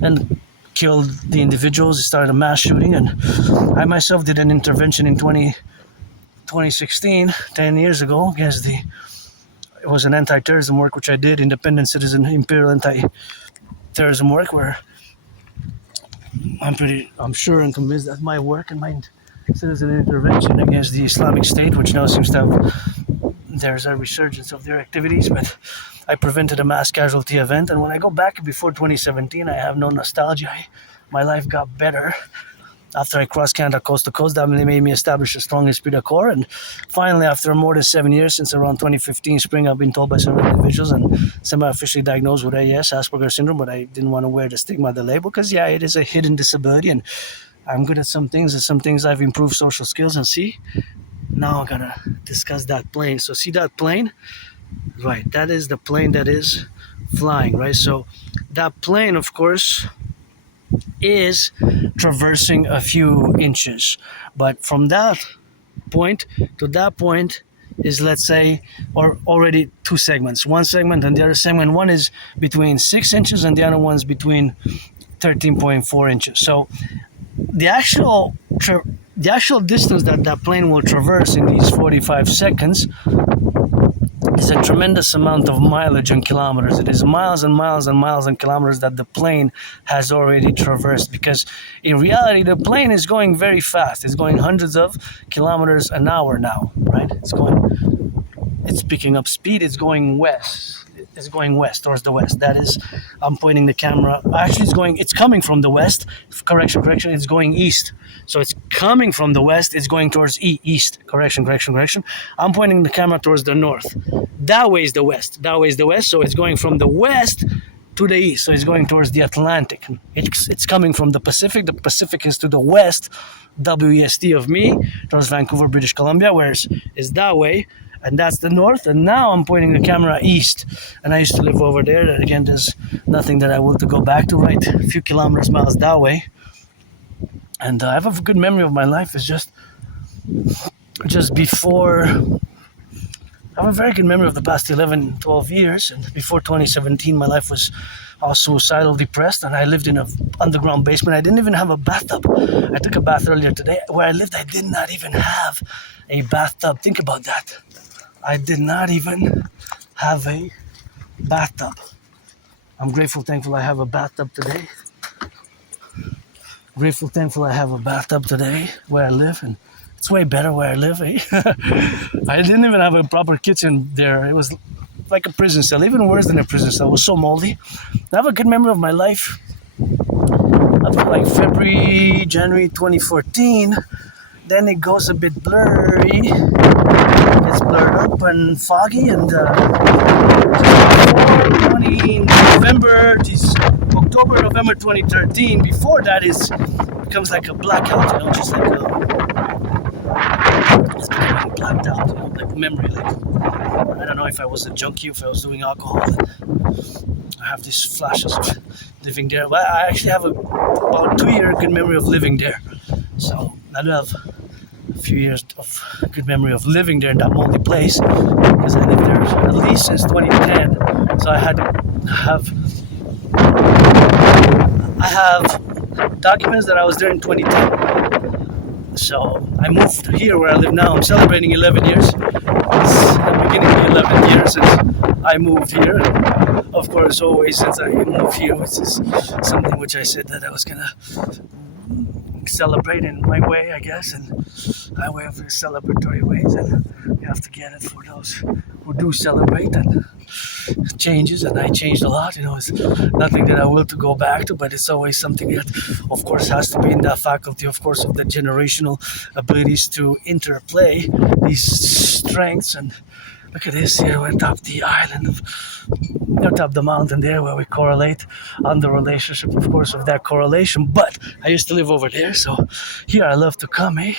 and killed the individuals. He started a mass shooting, and I myself did an intervention in 20 2016, 10 years ago, it was an anti-terrorism work which I did, independent citizen imperial anti-terrorism work, where I'm sure and convinced that my work and my citizen intervention against the Islamic State, which now seems to have, there's a resurgence of their activities, but I prevented a mass casualty event. And when I go back before 2017, I have no nostalgia. My life got better after I crossed Canada coast to coast. That really made me establish a strong esprit de corps. And finally, after more than 7 years, since around 2015 spring, I've been told by several individuals and semi-officially diagnosed with AS, Asperger's syndrome, but I didn't want to wear the stigma, the label, because yeah, it is a hidden disability, and I'm good at some things, and some things I've improved social skills. And see, now I'm gonna discuss that plane. So see that plane? Right, that is the plane that is flying, right? So that plane, of course, is traversing a few inches, but from that point to that point is, let's say, or already two segments, one segment and the other segment. One is between 6 inches and the other one's between 13.4 inches. So the actual distance that that plane will traverse in these 45 seconds is a tremendous amount of mileage in kilometers. It is miles and miles and miles and kilometers that the plane has already traversed, because in reality the plane is going very fast. It's going hundreds of kilometers an hour now, right? It's picking up speed. It's going west. It's going west, towards the west. That is, I'm pointing the camera. Actually, it's coming from the west. Correction. It's going east. So it's coming from the west. It's going towards east. Correction. I'm pointing the camera towards the north. That way is the west. So it's going from the west to the east. So it's going towards the Atlantic. It's coming from the Pacific. The Pacific is to the west, WEST of me, towards Vancouver, British Columbia, whereas is that way. And that's the north, and now I'm pointing the camera east. And I used to live over there. Again, there's nothing that I will to go back to, right? A few miles that way. And I have a good memory of my life. It's just before, I have a very good memory of the past 11, 12 years. And before 2017, my life was all suicidal, depressed, and I lived in an underground basement. I didn't even have a bathtub. I took a bath earlier today. Where I lived, I did not even have a bathtub. Think about that. I did not even have a bathtub. I'm grateful, thankful I have a bathtub today. Grateful, thankful I have a bathtub today where I live, and it's way better where I live, eh? I didn't even have a proper kitchen there. It was like a prison cell, even worse than a prison cell. It was so moldy. I have a good memory of my life up to like February, January 2014. Then it goes a bit blurry. It's blurred up and foggy, and October, November 2013. Before that becomes like a blackout, just like it's becoming blacked out, like memory. Like I don't know if I was a junkie, if I was doing alcohol. I have these flashes of living there. But I actually have about 2-year good memory of living there. So I do have a few years of good memory of living there in that moldy place, because I lived there at least since 2010. So I have documents that I was there in 2010. So I moved here where I live now. I'm celebrating 11 years. It's the beginning of the 11th year since I moved here. Of course, always since I moved here, which is something which I said that I was gonna celebrate in my way, I guess, and my way of celebratory ways, and you have to get it for those who do celebrate and changes. And I changed a lot, it's nothing that I will to go back to, but it's always something that of course has to be in that faculty, of course, of the generational abilities to interplay these strengths. And look at this here, we're atop the island atop the mountain there, where we correlate on the relationship, of course, of that correlation. But I used to live over there, so here I love to come, eh?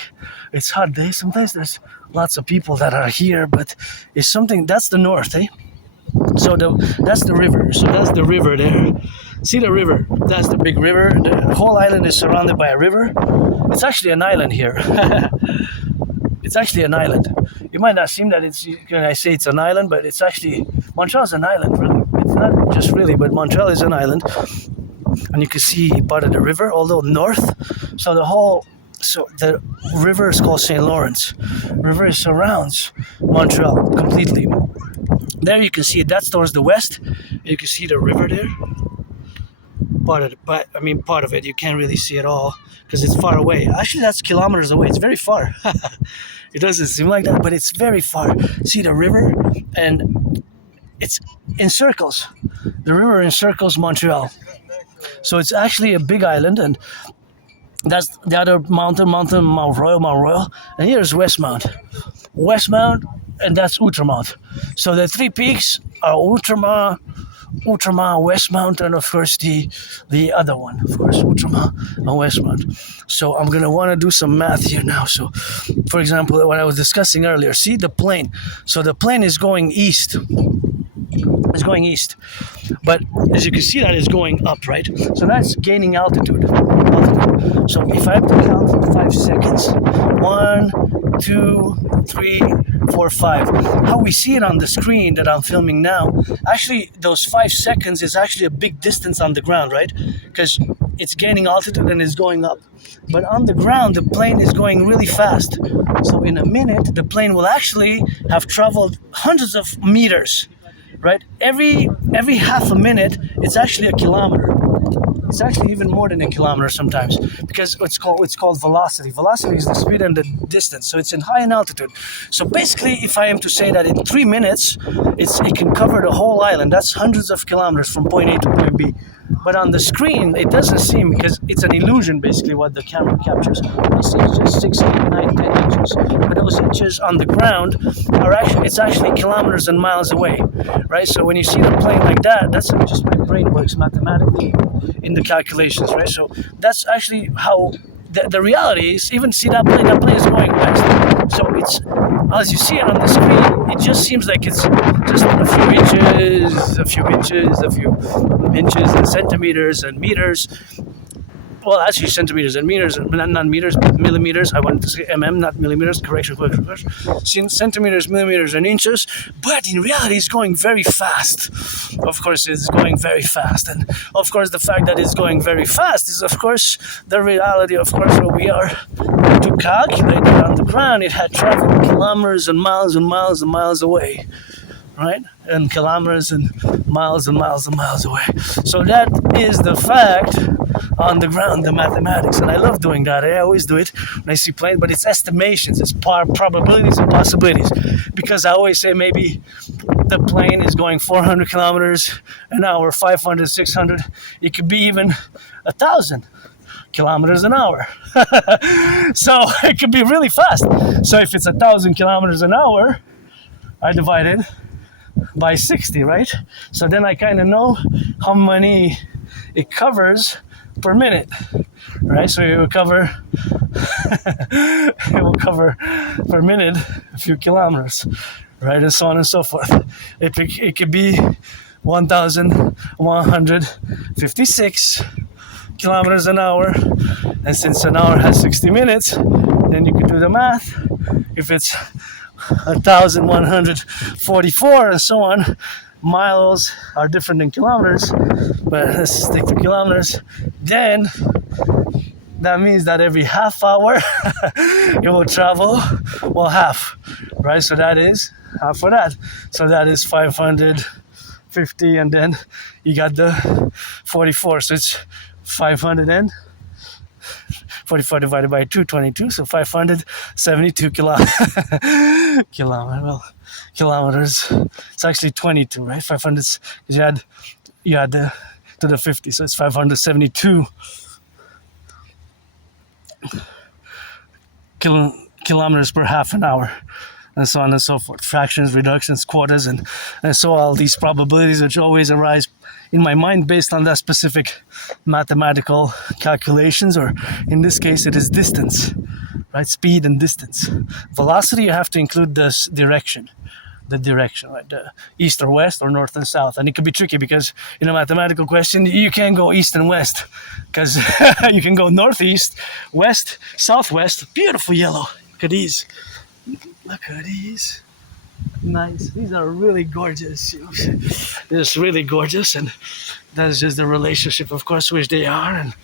It's hot days. Sometimes there's lots of people that are here, but it's something, that's the north, eh? So that's the river. So that's the river there. See the river? That's the big river. The whole island is surrounded by a river. It's actually an island here. It's actually an island. You might not seem that I say it's an island, but it's actually, Montreal's an island, really. It's not just really, but Montreal is an island. And you can see part of the river, although north. So the whole So the river is called St. Lawrence. River surrounds Montreal completely. There you can see it. That's towards the west. You can see the river there. Part of it. You can't really see it all because it's far away. Actually, that's kilometers away. It's very far. It doesn't seem like that, but it's very far. See the river, and it's in circles. The river encircles Montreal. So it's actually a big island, and that's the other mountain, Mount Royal, and here's Westmount, and that's Outremont. So the three peaks are Outremont, Westmount, and of course the other one, of course, Outremont and Westmount. So I'm gonna want to do some math here now. So, for example, what I was discussing earlier, see the plane. So the plane is going east. But as you can see, that is going up, right? So that's gaining altitude. So if I have to count for 5 seconds, 1, 2, 3, 4, 5. How we see it on the screen that I'm filming now, actually those 5 seconds is actually a big distance on the ground, right? Because it's gaining altitude and it's going up. But on the ground, the plane is going really fast. So in a minute, the plane will actually have traveled hundreds of meters. Right? Every half a minute, it's actually a kilometer. It's actually even more than a kilometer sometimes, because it's called velocity. Velocity is the speed and the distance, so it's in high altitude. So basically, if I am to say that in 3 minutes, it can cover the whole island. That's hundreds of kilometers from point A to point B. But on the screen, it doesn't seem, because it's an illusion, basically, what the camera captures. It seems just 6, 8, 9, 10 inches. But those inches on the ground it's actually kilometers and miles away, right? So when you see the plane like that, that's how just my brain works mathematically in the calculations, right? So that's actually how the reality is. Even see that plane is going west. So it's, as you see it on the screen, it just seems like it's just a few inches and centimeters and meters. Well, actually centimeters and meters, not meters, but millimeters. I wanted to say not millimeters. Correction. Centimeters, millimeters, and inches. But in reality, it's going very fast. Of course, it's going very fast. And of course, the fact that it's going very fast is, of course, the reality, of course, where we are to calculate it on the ground. It had traveled kilometers and miles and miles and miles away. Right? And kilometers and miles and miles and miles away. So that is the fact on the ground, the mathematics. And I love doing that. I always do it when I see planes, but it's estimations, it's probabilities and possibilities. Because I always say maybe the plane is going 400 kilometers an hour, 500, 600. It could be even 1,000 kilometers an hour. So it could be really fast. So if it's 1,000 kilometers an hour, I divide it by 60, right? So then I kind of know how many it covers per minute, right? So it will cover per minute a few kilometers, right? And so on and so forth. It could be 1,156 kilometers an hour, and since an hour has 60 minutes, then you can do the math. If it's 1,144 and so on. Miles are different than kilometers, but let's stick to kilometers. Then that means that every half hour you will travel, well, half, right? So that is half for that. So that is 550, and then you got the 44. So it's 544 divided by 222, so 572 kilometers. It's actually 22, right? 500, because you add to the 50, so it's 572 kilometers per half an hour, and so on and so forth. Fractions, reductions, quarters, and so all these probabilities which always arise in my mind based on that specific mathematical calculations, or in this case it is distance, right? Speed and distance. Velocity, you have to include this direction, right? The east or west or north and south. And it could be tricky because in a mathematical question you can't go east and west, because you can go northeast, west, southwest. Beautiful yellow. Look at these. Nice. These are really gorgeous. It's really gorgeous, and that's just the relationship, of course, which they are. And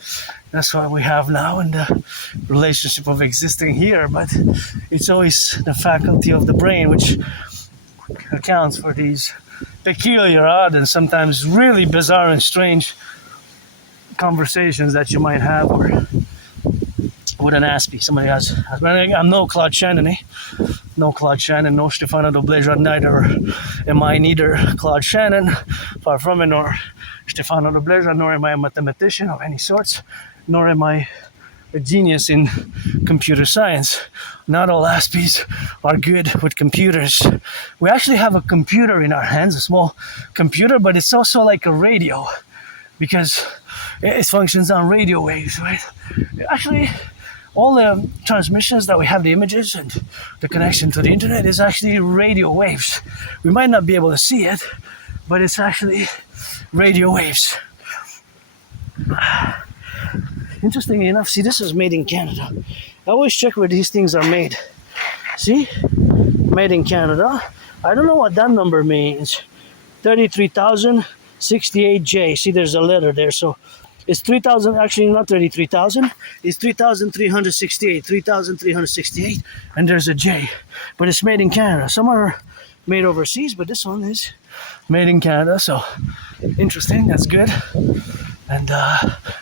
That's what we have now in the relationship of existing here. But it's always the faculty of the brain which accounts for these peculiar, odd, and sometimes really bizarre and strange conversations that you might have or with an Aspie. Somebody has, I'm no Claude Shannon, no Claude Shannon, no Stefano Dobleja, neither am I neither Claude Shannon, far from it, nor Stefano Dobleja, nor am I a mathematician of any sorts, nor am I a genius in computer science. Not all Aspies are good with computers. We actually have a computer in our hands, a small computer, but it's also like a radio because it functions on radio waves, right? Actually, all the transmissions that we have, the images and the connection to the internet is actually radio waves. We might not be able to see it, but it's actually radio waves. Interestingly enough, see, this is made in Canada. I always check where these things are made. See? Made in Canada. I don't know what that number means. 33,068J. See, there's a letter there, so it's 3,000, actually not 33,000, it's 3,368, 3,368, and there's a J. But it's made in Canada. Some are made overseas, but this one is made in Canada, so interesting, that's good. And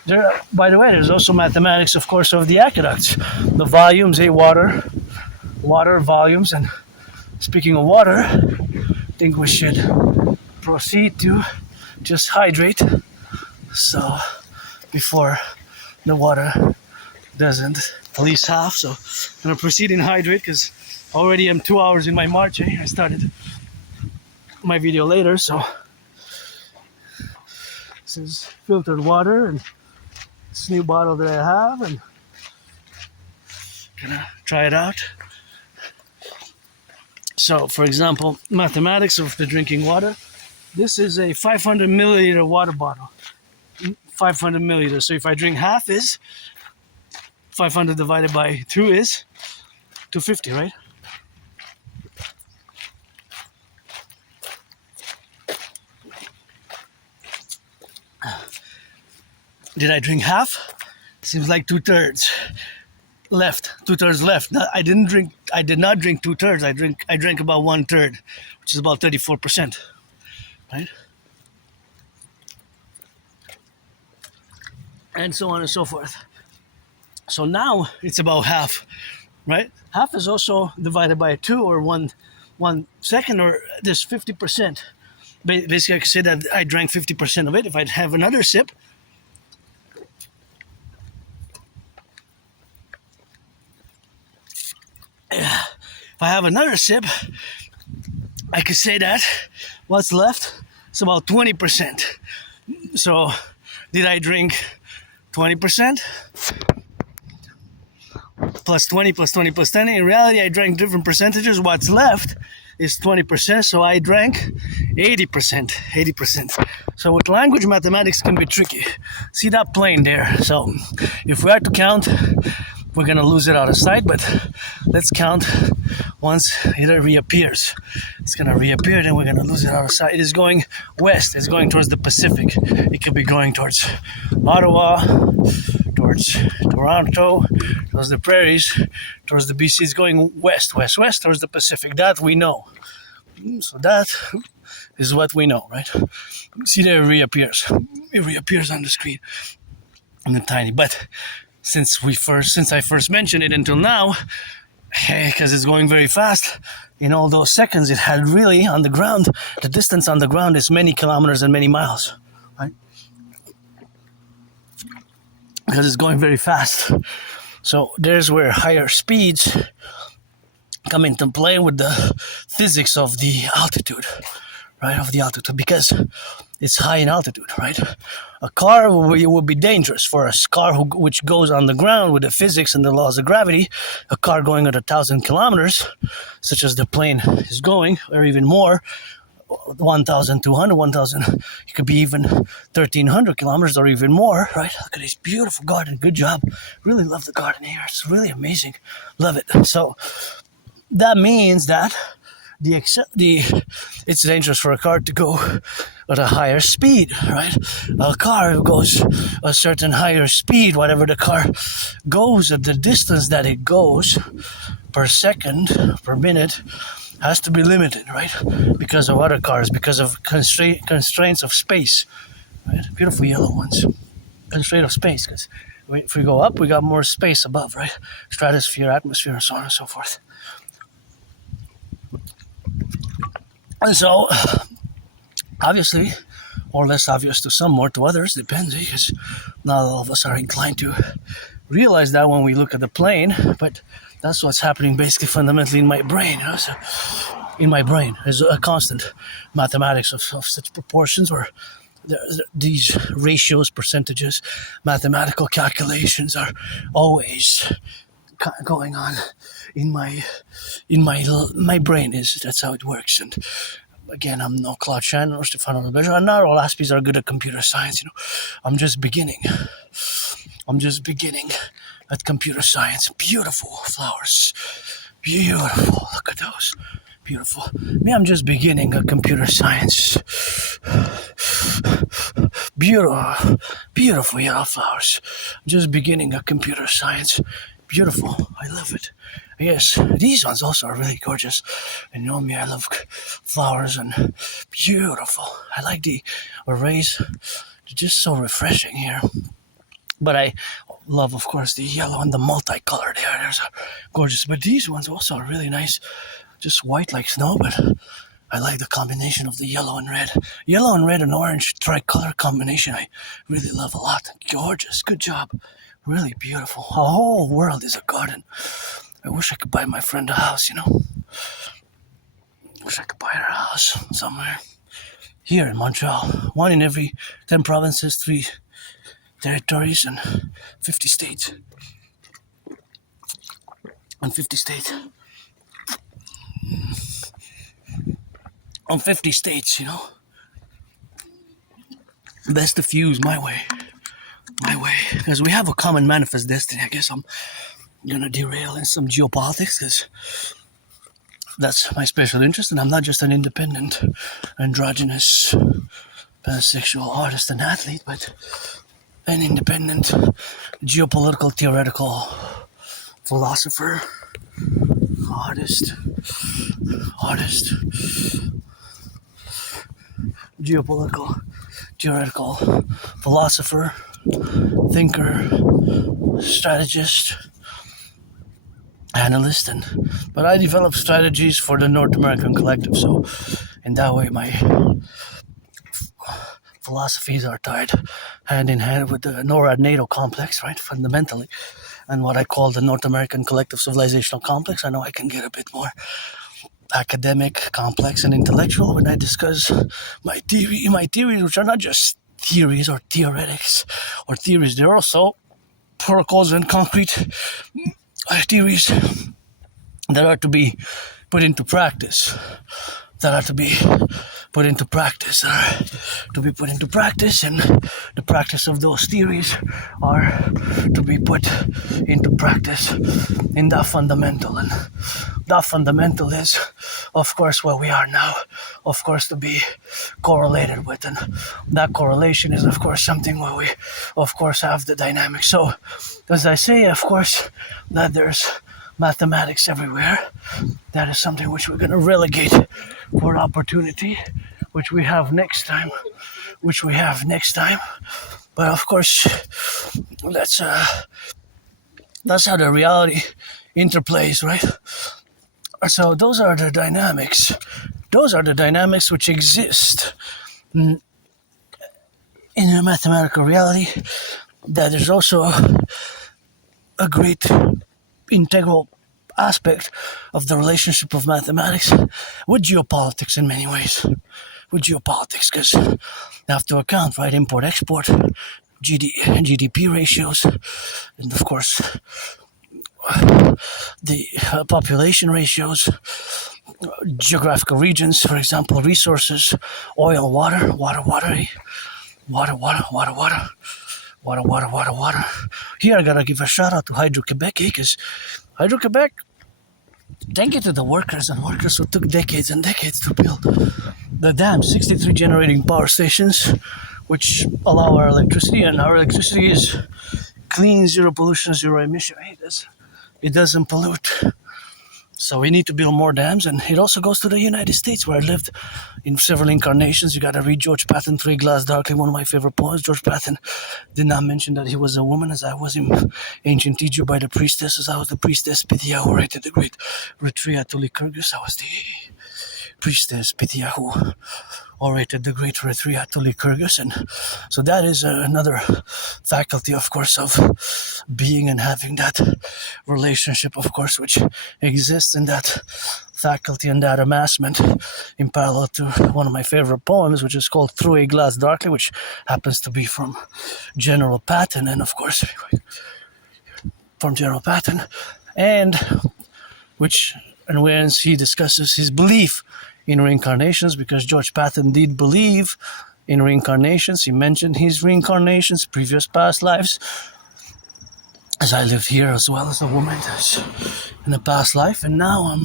there, by the way, there's also mathematics, of course, of the aqueducts. The volumes, water, volumes, and speaking of water, I think we should proceed to just hydrate. So before the water doesn't, at least half. So I'm gonna proceed and hydrate because already I'm 2 hours in my march. I started my video later, so this is filtered water and this new bottle that I have, and gonna try it out. So, for example, mathematics of the drinking water. This is a 500 milliliter water bottle. 500 milliliters. So if I drink half is 500 divided by 2 is 250, right? Did I drink half? Seems like 2/3 left. 2/3 left. No, I did not drink 2/3. I drank about 1/3, which is about 34%. Right? And so on and so forth. So now it's about half, right? Half is also divided by 2 or 1/2, or there's 50%. Basically, I could say that I drank 50% of it. If I'd have another sip, I could say that what's left is about 20%. So did I drink 20%? Plus 20, plus 20, plus 10. In reality, I drank different percentages. What's left is 20%, so I drank 80%. 80%. So with language, mathematics can be tricky. See that plane there? So if we are to count, we're gonna lose it out of sight, but let's count once it reappears. It's gonna reappear, then we're gonna lose it out of sight. It is going west, it's going towards the Pacific. It could be going towards Ottawa, towards Toronto, towards the prairies, towards the BC. It's going west, west, west, towards the Pacific. That we know. So that is what we know, right? See, there it reappears. It reappears on the screen. And the tiny, but since I first mentioned it until now, because it's going very fast, in all those seconds it had really on the ground, the distance on the ground is many kilometers and many miles, right? Because it's going very fast. So there's where higher speeds come into play with the physics of the altitude, right? Of the altitude, because it's high in altitude, right? A car would be dangerous for a car which goes on the ground with the physics and the laws of gravity. A car going at 1,000 kilometers, such as the plane is going, or even more, 1,200, 1,000, it could be even 1,300 kilometers or even more, right? Look at this beautiful garden. Good job. Really love the garden here. It's really amazing. Love it. So that means that it's dangerous for a car to go at a higher speed, right? A car goes a certain higher speed, whatever the car goes at the distance that it goes per second, per minute, has to be limited, right? Because of other cars, because of constraints of space, right? Beautiful yellow ones. Constraint of space, because if we go up, we got more space above, right? Stratosphere, atmosphere, and so on and so forth. And so, obviously, or less obvious to some, more to others, depends, because not all of us are inclined to realize that when we look at the plane, but that's what's happening basically fundamentally in my brain. So in my brain is a constant mathematics of such proportions where these ratios, percentages, mathematical calculations are always going on in my brain. That's how it works. And again, I'm no Claude Shannon or Stefano Robejo, and not all Aspies are good at computer science. I'm just beginning at computer science. Beautiful flowers, beautiful. Look at those, beautiful. Me, I'm just beginning at computer science. Beautiful yellow flowers. Just beginning at computer science. Beautiful. I love it. Yes, these ones also are really gorgeous. And you know me, I love flowers and beautiful. I like the arrays. They're just so refreshing here. But I love, of course, the yellow and the multicolored here. There's gorgeous. But these ones also are really nice. Just white like snow, but I like the combination of the yellow and red. Yellow and red and orange tricolor combination I really love a lot. Gorgeous. Good job. Really beautiful. A whole world is a garden. I wish I could buy my friend a house, Wish I could buy her a house somewhere. Here in Montreal. 1 in every 10 provinces, 3 territories, and 50 states. On 50 states. On 50 states, Best of views, my way. Because we have a common manifest destiny. I guess I'm gonna derail in some geopolitics, because that's my special interest, and I'm not just an independent, androgynous, pansexual artist and athlete, but an independent, geopolitical, theoretical philosopher, artist, geopolitical, theoretical philosopher, thinker, strategist, analyst, but I develop strategies for the North American Collective, so in that way my philosophies are tied hand in hand with the NORAD-NATO complex, right, fundamentally, and what I call the North American Collective Civilizational Complex. I know I can get a bit more academic, complex, and intellectual when I discuss my theories, which are not just theories or theoretics or theories, they're also protocols and concrete theories that are to be put into practice, and the practice of those theories are to be put into practice in that fundamental, and that fundamental is, of course, where we are now, of course, to be correlated with, and that correlation is, of course, something where we, of course, have the dynamic. So, as I say, of course, that there's mathematics everywhere. That is something which we're going to relegate for opportunity, which we have next time. But of course, that's how the reality interplays, right? So those are the dynamics. Those are the dynamics which exist in a mathematical reality. That is also a great integral aspect of the relationship of mathematics with geopolitics in many ways. Because you have to account, right? Import, export, GDP ratios, and of course the population ratios, geographical regions, for example, resources, oil, water. Here I gotta give a shout out to Hydro-Quebec, because Hydro-Quebec thank you to the workers and workers who took decades and decades to build the dam, 63 generating power stations, which allow our electricity, and our electricity is clean, zero pollution, zero emission. It doesn't pollute. So we need to build more dams, and it also goes to the United States, where I lived in several incarnations. You gotta read George Patton, Three Glass Darkly, one of my favorite poems. George Patton did not mention that he was a woman, as I was in ancient Egypt by the priestess, as I was the priestess Pitya, who rated the great Retria to Lycurgus. I was the priestess Pitya, who orated the great Retria to Lycurgus. And so that is another faculty, of course, of being and having that relationship, of course, which exists in that faculty and that amassment, in parallel to one of my favorite poems, which is called Through a Glass Darkly, which happens to be from General Patton, and of course from General Patton, and when he discusses his belief in reincarnations, because George Patton did believe in reincarnations. He mentioned his reincarnations, previous past lives, as I lived here as well as a woman in a past life, and now I'm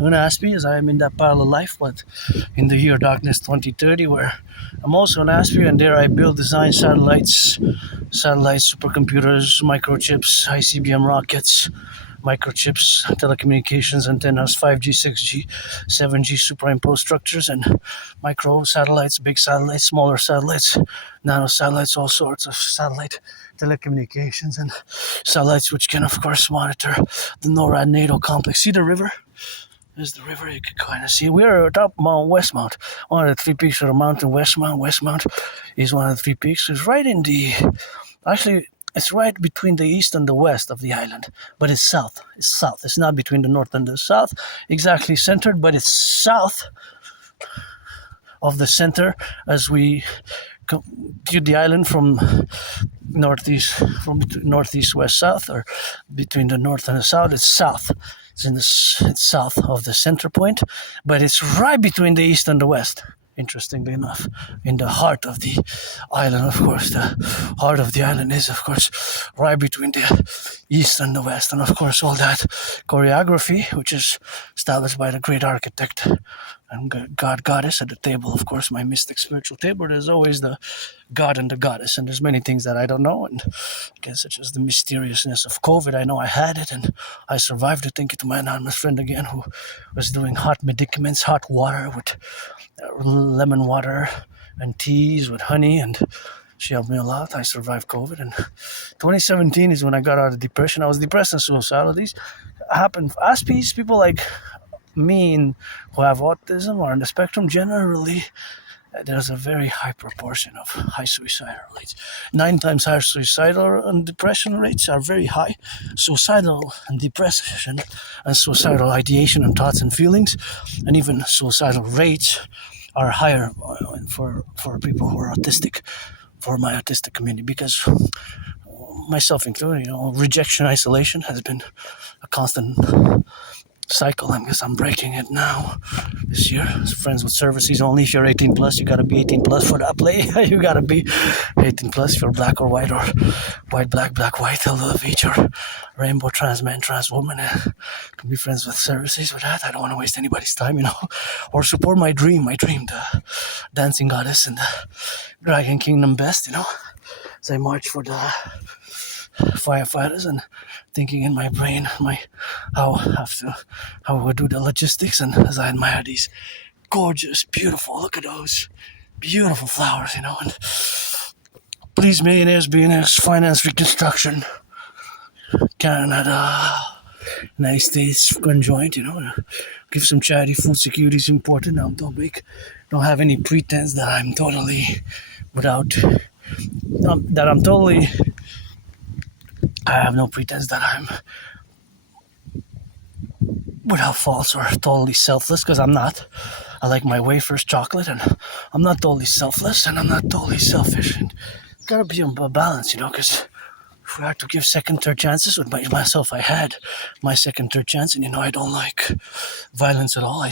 an Aspie, as I am in that parallel life, but in the year darkness 2030, where I'm also an Aspie, and there I build, design satellites, supercomputers, microchips, ICBM rockets, microchips, telecommunications antennas, 5G, 6G, 7G superimposed structures, and micro satellites, big satellites, smaller satellites, nano satellites, all sorts of satellite telecommunications, and satellites which can, of course, monitor the NORAD NATO complex. See the river? There's the river, you can kind of see. We are atop Mount Westmount, one of the three peaks of the mountain. Westmount is one of the three peaks. It's right in the, actually, it's right between the east and the west of the island, but it's south. It's south. It's not between the north and the south, exactly centered, but it's south of the as we compute the island from northeast west south, or between the north and the south. It's south. It's south of the center point, but it's right between the east and the west. Interestingly enough, in the heart of the island, of course, the heart of the island is, of course, right between the east and the west, and of course, all that choreography, which is established by the great architect and goddess at the table, of course, my mystic spiritual table. There's always the god and the goddess, and there's many things that I don't know, and again, such as the mysteriousness of COVID. I know I had it, and I survived it. Thank you to my anonymous friend again, who was doing hot medicaments, hot water with lemon water and teas with honey, and she helped me a lot. I survived COVID, and 2017 is when I got out of depression. I was depressed and suicidal. These happen. Aspies, people like me who have autism or on the spectrum, generally there's a very high proportion of high suicidal rates. 9 times higher suicidal and depression rates are very high. Suicidal and depression and suicidal ideation and thoughts and feelings, and even suicidal rates are higher for people who are autistic, for my autistic community, because myself included, rejection, isolation has been a constant cycle. I guess I'm breaking it now this year. Friends with services only. If you're 18 plus, you gotta be 18 plus for that play. You gotta be 18 plus if you're black or white, or white, black, white, LLVH, or rainbow, trans man, trans woman. Can be friends with services with that. I don't want to waste anybody's time, or support my dream, the dancing goddess and the dragon kingdom best, as I march for the firefighters, and thinking in my brain how we would do the logistics, and as I admire these gorgeous, beautiful, look at those beautiful flowers, and please, millionaires, billionaires, finance reconstruction, Canada, United States conjoint, give some charity. Food security is important. Now, don't have any pretense that I'm totally I have no pretense that I'm without faults or totally selfless, because I'm not. I like my wafers, chocolate, and I'm not totally selfless, and I'm not totally selfish. And gotta be a balance, because if we had to give second, third chances with myself, I had my second, third chance, and I don't like violence at all. I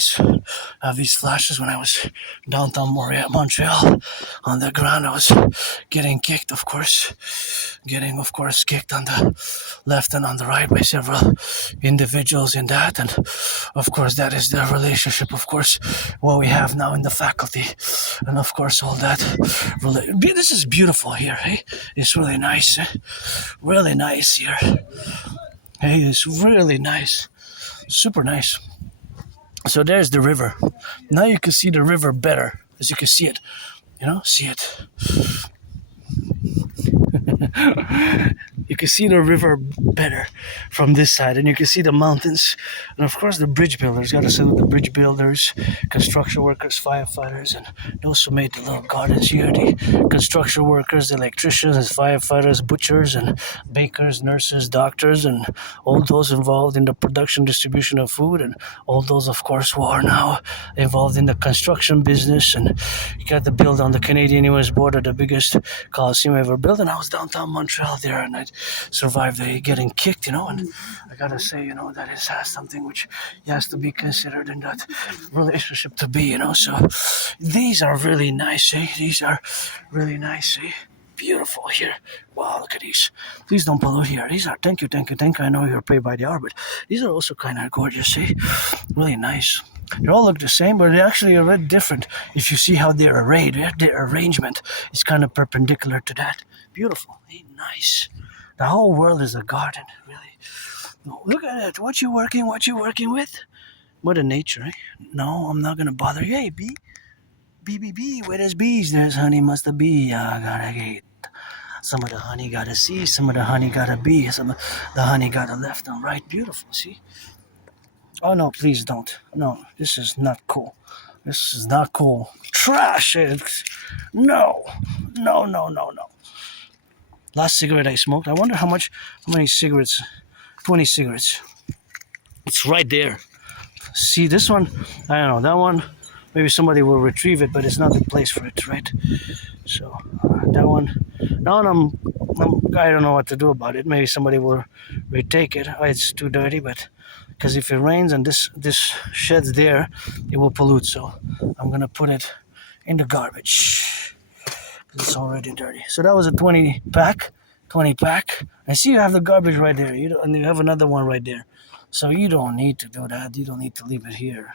have these flashes when I was downtown Montreal on the ground. I was getting kicked, of course, kicked on the left and on the right by several individuals in that, and of course that is the relationship, of course, what we have now in the faculty, and of course all that. This is beautiful here, hey? It's really nice, really nice here. Hey, it's really nice, super nice. So there's the river. Now you can see the river better, as you can see it. See it. You can see the river better from this side, and you can see the mountains, and of course the bridge builders. Got to salute the bridge builders, construction workers, firefighters, and those who made the little gardens here. The construction workers, the electricians, firefighters, butchers, and bakers, nurses, doctors, and all those involved in the production, distribution of food, and all those, of course, who are now involved in the construction business. And you got to build on the Canadian-US border, the biggest Coliseum ever built, and I was downtown Montreal there, and I survived getting kicked, and I gotta say, that is something which has to be considered in that relationship to be, so these are really nice, These are really nice, Beautiful here. Wow, look at these. Please don't pollute here. These are, thank you. I know you're paid by the hour, but these are also kind of gorgeous, Really nice. They all look the same, but they actually are a bit different. If you see how they're arrayed, their arrangement is kind of perpendicular to that. Beautiful, nice. The whole world is a garden, really. Look at it. What you working with? Mother Nature, No, I'm not gonna bother you. Hey, bee. Bee, where there's bees, there's honey, must have bee. I gotta get. Some of the honey gotta see, some of the honey gotta be, some of the honey gotta left and right. Beautiful, see? Oh no, please don't. No, this is not cool. This is not cool. Trash it. No. Last cigarette I smoked, I wonder how many cigarettes. 20 cigarettes. It's right there. See this one? I don't know. That one, maybe somebody will retrieve it, but it's not the place for it, right? So that one. Now I don't know what to do about it. Maybe somebody will retake it. Oh, it's too dirty, but because if it rains and this sheds there, it will pollute. So I'm gonna put it in the garbage. It's already dirty. So that was a 20 pack. I see you have the garbage right there. And you have another one right there. So you don't need to do that. You don't need to leave it here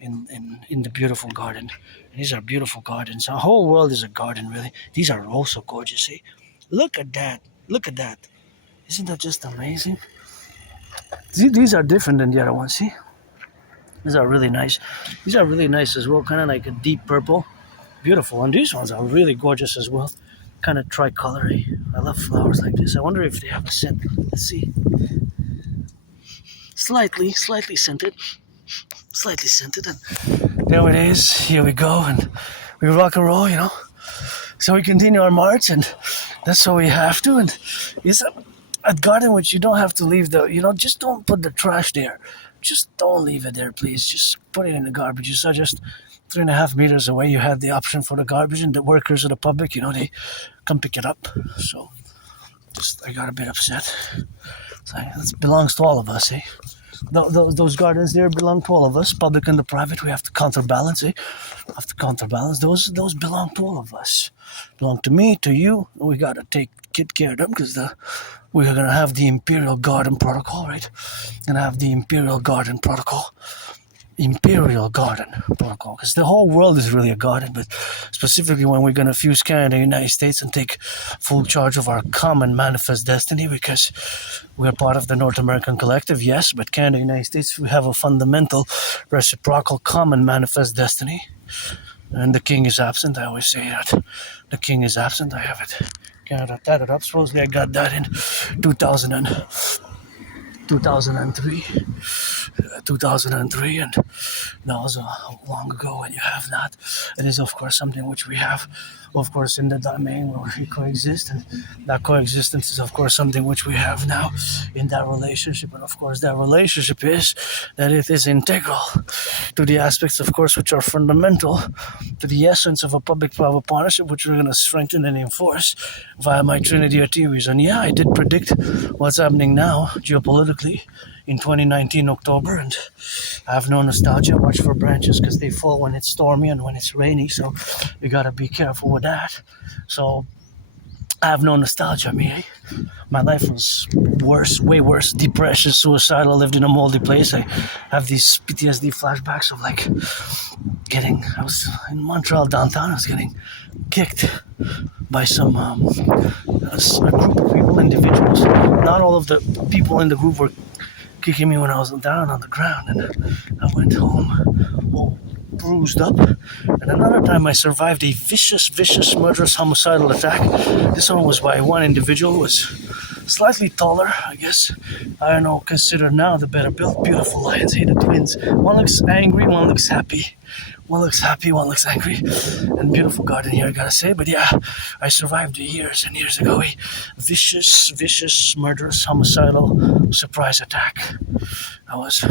in the beautiful garden. These are beautiful gardens. Our whole world is a garden, really. These are also gorgeous, Look at that. Isn't that just amazing? These are different than the other ones, see? These are really nice. These are really nice as well, kind of like a deep purple. Beautiful. And these ones are really gorgeous as well. Kind of tricolor. I love flowers like this. I wonder if they have a scent. Let's see. Slightly scented. And there it is. Here we go. And we rock and roll, So we continue our march, and that's what we have to. And it's a garden which you don't have to leave just don't put the trash there. Just don't leave it there, please. Just put it in the garbage. So just 3.5 meters away, you have the option for the garbage, and the workers of the Publik, they come pick it up. So I got a bit upset. So it belongs to all of us, Those gardens there belong to all of us, public and the private. We have to counterbalance, Those belong to all of us. Belong to me, to you. We gotta take care of them because we're gonna have the Imperial Garden Protocol, right? Gonna have the Imperial Garden Protocol, because the whole world is really a garden, but specifically when we're going to fuse Canada and the United States and take full charge of our common manifest destiny, because we're part of the North American Collective, yes, but Canada and the United States, we have a fundamental, reciprocal, common manifest destiny, and the king is absent. I always say that. The king is absent. I have it. Canada tatted up. Supposedly I got that in 2000 and 2003. 2003, and that was long ago, and you have that. It is, of course, something which we have, of course, in the domain where we coexist, and that coexistence is, of course, something which we have now in that relationship, and of course, that relationship is that it is integral to the aspects, of course, which are fundamental to the essence of a public-private partnership, which we're going to strengthen and enforce via my Trinity of theories. And yeah, I did predict what's happening now geopolitically in 2019 October, and I have no nostalgia much for branches because they fall when it's stormy and when it's rainy, so you gotta be careful with that. So I have no nostalgia. My life was worse, way worse. Depression, suicidal. I lived in a moldy place. I have these PTSD flashbacks of like I was in Montreal downtown. I was getting kicked by some a group of people, individuals. Not all of the people in the group were kicking me when I was down on the ground, and I went home all bruised up. And another time I survived a vicious, murderous, homicidal attack. This one was by one individual who was slightly taller, I guess. I don't know, considered now the better built, beautiful lions-hated twins. One looks angry, one looks happy. One looks happy, one looks angry. And beautiful garden here, I gotta say. But yeah, I survived years and years ago a vicious, murderous, homicidal surprise attack. I was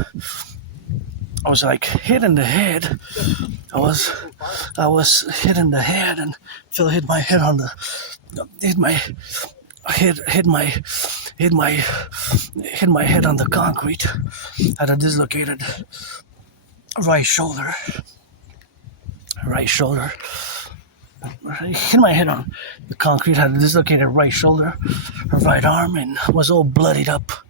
like hit in the head. I was hit in the head, and Phil hit my head on the hit my head on the concrete. Had a dislocated right shoulder. Hit my head on the concrete, had a dislocated right shoulder, right arm, and was all bloodied up.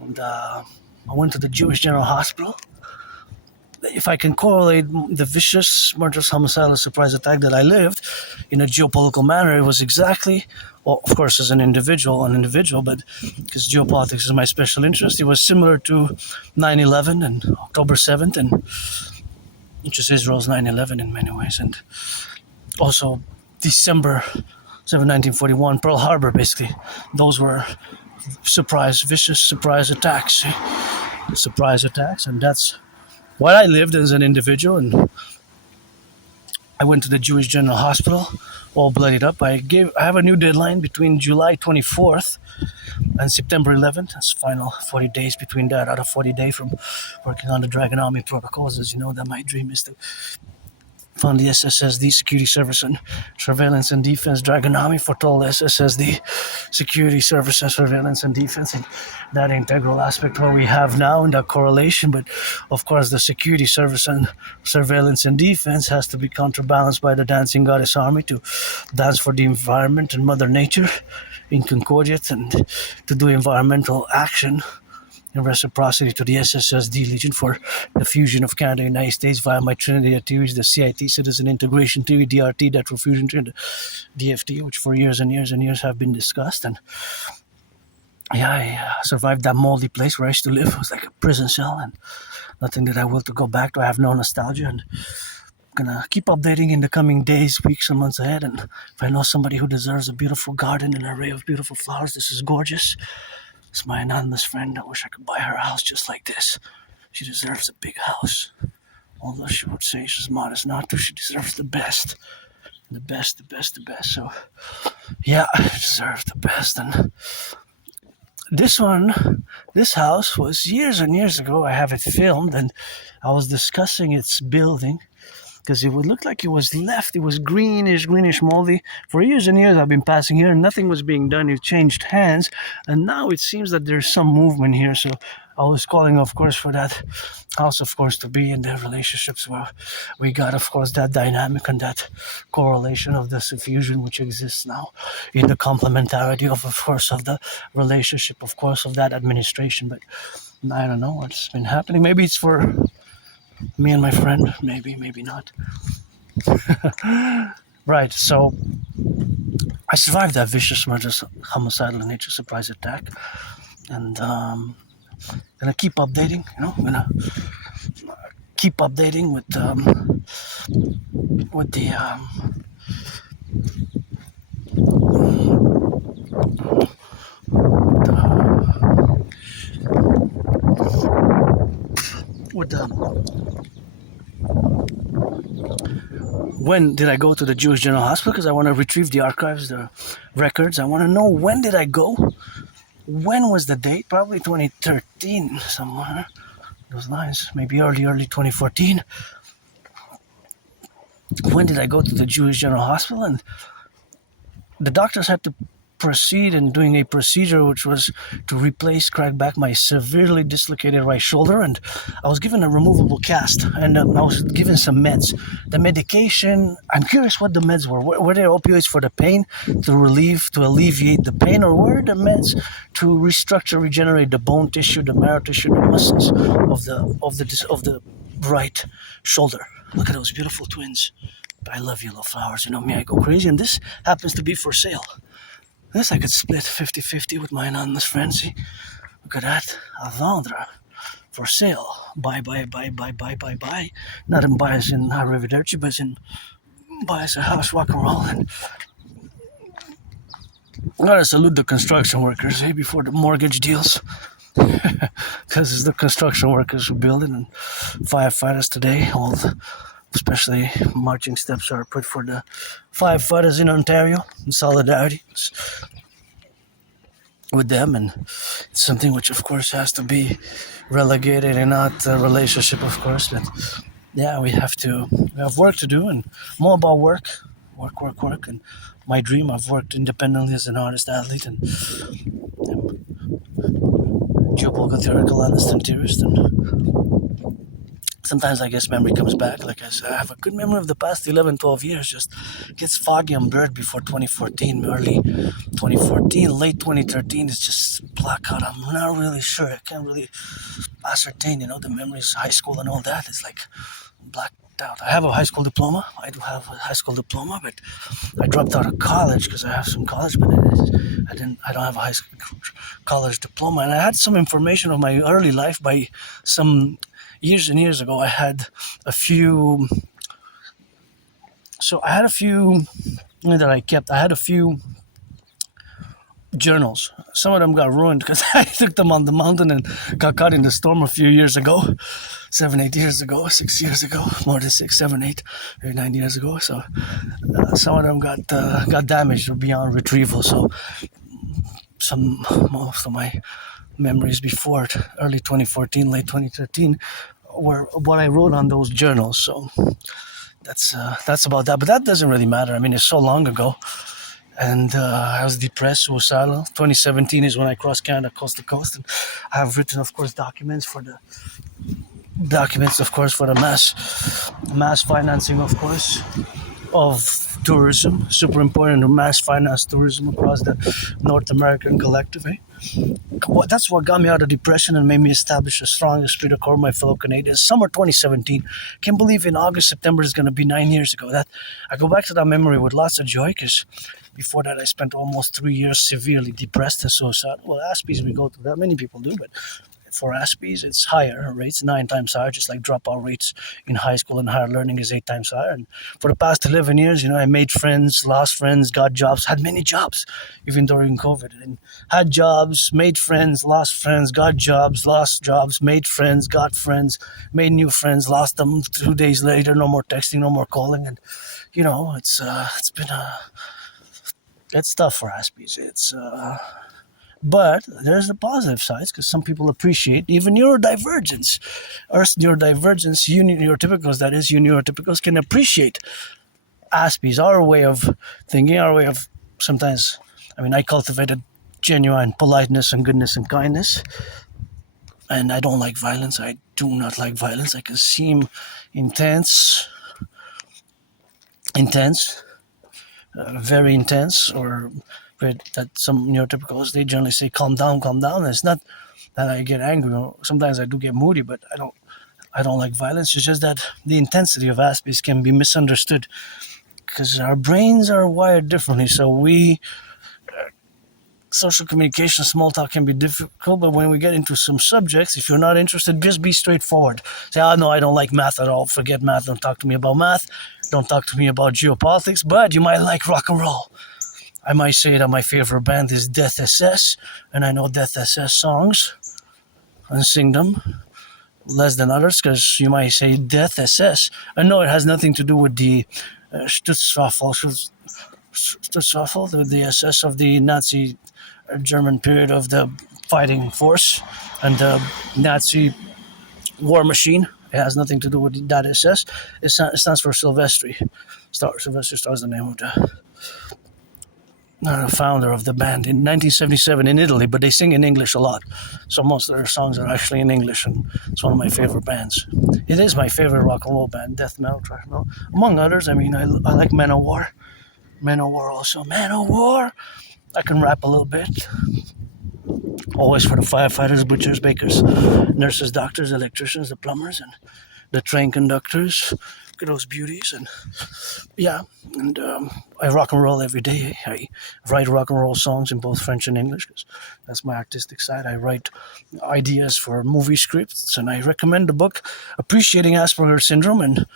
And I went to the Jewish General Hospital. If I can correlate the vicious, murderous, homicidal surprise attack that I lived in a geopolitical manner, it was exactly, well, of course, as an individual, but because geopolitics is my special interest, it was similar to 9/11 and October 7th, and which is Israel's 9/11 in many ways, and also December 7, 1941, Pearl Harbor, basically. Those were vicious surprise attacks, and that's what I lived as an individual. And I went to the Jewish General Hospital, all bloodied up. I have a new deadline between July 24th and September 11th. That's final 40 days between that, out of 40 days from working on the Dragon Army protocols. As you know, that my dream is to fund the SSSD Security Service and Surveillance and Defense Dragon Army for total SSSD Security Service and Surveillance and Defense, and that integral aspect what we have now in that correlation. But of course, the Security Service and Surveillance and Defense has to be counterbalanced by the Dancing Goddess Army to dance for the environment and Mother Nature in concordiate, and to do environmental action in reciprocity to the SSSD Legion for the fusion of Canada and the United States via my Trinity of theories, the CIT, Citizen Integration Theory, DRT, Natural Fusion Theory, the DFT, which for years and years have been discussed. And yeah, I survived that moldy place where I used to live. It was like a prison cell, and nothing that I will to go back to. I have no nostalgia, and I'm gonna keep updating in the coming days, weeks, and months ahead. And if I know somebody who deserves a beautiful garden and an array of beautiful flowers, this is gorgeous. It's my anonymous friend. I wish I could buy her a house just like this. She deserves a big house. Although she would say she's modest not to, she deserves the best. The best. So, yeah, I deserve the best. And this house was years and years ago. I have it filmed, and I was discussing its building, because it would look like it was left. It was greenish, moldy. For years and years I've been passing here and nothing was being done. It changed hands, and now it seems that there's some movement here. So I was calling, of course, for that house, of course, to be in the relationships where we got, of course, that dynamic and that correlation of the suffusion which exists now in the complementarity of course, of the relationship, of course, of that administration. But I don't know what's been happening. Maybe it's for me and my friend, maybe not. Right, so I survived that vicious, murderous, homicidal nature surprise attack, and gonna keep updating. I'm gonna keep updating with with when did I go to the Jewish General Hospital, because I want to retrieve the archives, the records. I want to know when did I go, when was the date, probably 2013, somewhere those lines, maybe early 2014. When did I go to the Jewish General Hospital? And the doctors had to proceed in doing a procedure which was to replace, crack back my severely dislocated right shoulder, and I was given a removable cast, and I was given some meds. The medication, I'm curious what the meds were. Were they opioids for the pain, to alleviate the pain, or were the meds to restructure, regenerate the bone tissue, the marrow tissue, the muscles of the right shoulder? Look at those beautiful twins. I love yellow flowers, you know me, I go crazy, and this happens to be for sale. This I could split 50-50 with my anonymous friend, see? Look at that. A Vendre. For sale. Buy. Not in buy as in Arrivederci, but in buy as a house, rock and roll. And I gotta salute the construction workers, before the mortgage deals. Because it's the construction workers who build it, and firefighters today, especially marching steps are put for the firefighters in Ontario in solidarity with them, and it's something which of course has to be relegated and not a relationship, of course, but yeah, we have work to do, and more about work, and my dream, I've worked independently as an artist, athlete, and geopolitical theoretical analyst and theorist, and sometimes I guess memory comes back. Like I said, I have a good memory of the past 11, 12 years. Just gets foggy and blurred before 2014, early 2014, late 2013. It's just blackout. I'm not really sure. I can't really ascertain, the memories, high school and all that. It's like blacked out. I have a high school diploma. I do have a high school diploma, but I dropped out of college because I have some college, but I don't have a high school college diploma. And I had some information of my early life by some years and years ago. I had a few that I kept. I had a few journals. Some of them got ruined because I took them on the mountain and got caught in the storm a few years ago. 7, 8 years ago, 6 years ago, more than 6, 7, 8, maybe 9 years ago. So some of them got damaged or beyond retrieval. So most of my memories before early 2014, late 2013 were what I wrote on those journals. So that's about that. But that doesn't really matter. I mean, it's so long ago. And I was depressed, suicidal. 2017 is when I crossed Canada coast to coast. And I have written, of course, documents for the mass financing, of course, of tourism. Super important to mass finance tourism across the North American Collectif. That's what got me out of depression and made me establish a strong esprit de corps with my fellow Canadians. Summer 2017. Can't believe in August, September is going to be 9 years ago. That I go back to that memory with lots of joy, because before that I spent almost 3 years severely depressed and suicidal. Well, Aspies we go through that. Many people do, but for Aspies, it's higher rates, 9 times higher, just like dropout rates in high school and higher learning is 8 times higher. And for the past 11 years, I made friends, lost friends, got jobs, had many jobs, even during COVID. And had jobs, made friends, lost friends, got jobs, lost jobs, made friends, got friends, made new friends, lost them 2 days later, no more texting, no more calling. And, it's tough for Aspies. But there's the positive sides, because some people appreciate even neurodivergence. Earth's neurodivergence, you neurotypicals, that is, you neurotypicals can appreciate Aspies, our way of thinking, our way of sometimes, I cultivated genuine politeness and goodness and kindness. And I don't like violence. I do not like violence. I can seem intense, very intense, or that some neurotypicals, they generally say calm down. It's not that I get angry, or sometimes I do get moody, but I don't like violence. It's just that the intensity of Aspies can be misunderstood, because our brains are wired differently. So social communication, small talk can be difficult, but when we get into some subjects, if you're not interested, just be straightforward. Say, no, I don't like math at all. Forget math. Don't talk to me about math. Don't talk to me about geopolitics, but you might like rock and roll. I might say that my favorite band is Death SS, and I know Death SS songs and sing them. less than others because you might say death SS. I know it has nothing to do with the Schutzwaffel, the SS of the Nazi German period of the fighting force and the Nazi war machine. It has nothing to do with that SS. It stands for Silvestri. Sylvester Starr is the name of the founder of the band in 1977 in Italy, but they sing in English a lot. So most of their songs are actually in English, and it's one of my favorite bands. It is my favorite rock and roll band, death metal, thrash metal, among others. I mean, I like Manowar. Manowar also. Manowar! I can rap a little bit. Always for the firefighters, butchers, bakers, nurses, doctors, electricians, the plumbers, and the train conductors. Look at those beauties. And yeah, and I rock and roll every day. I write rock and roll songs in both French and English because that's my artistic side. I write ideas for movie scripts, and I recommend the book Appreciating Asperger's Syndrome and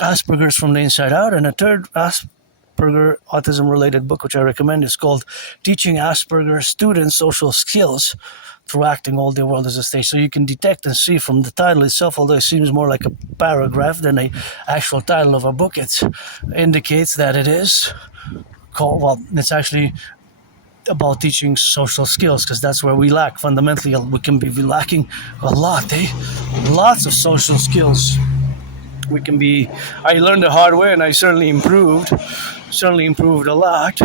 Asperger's from the Inside Out. And a third Asperger autism-related book, which I recommend, is called Teaching Asperger Students Social Skills Through Acting All Their World as a Stage. So you can detect and see from the title itself, although it seems more like a paragraph than an actual title of a book, it indicates that it is called, well, it's actually about teaching social skills, because that's where we lack. Fundamentally, we can be lacking a lot, lots of social skills. I learned the hard way, and I certainly improved a lot,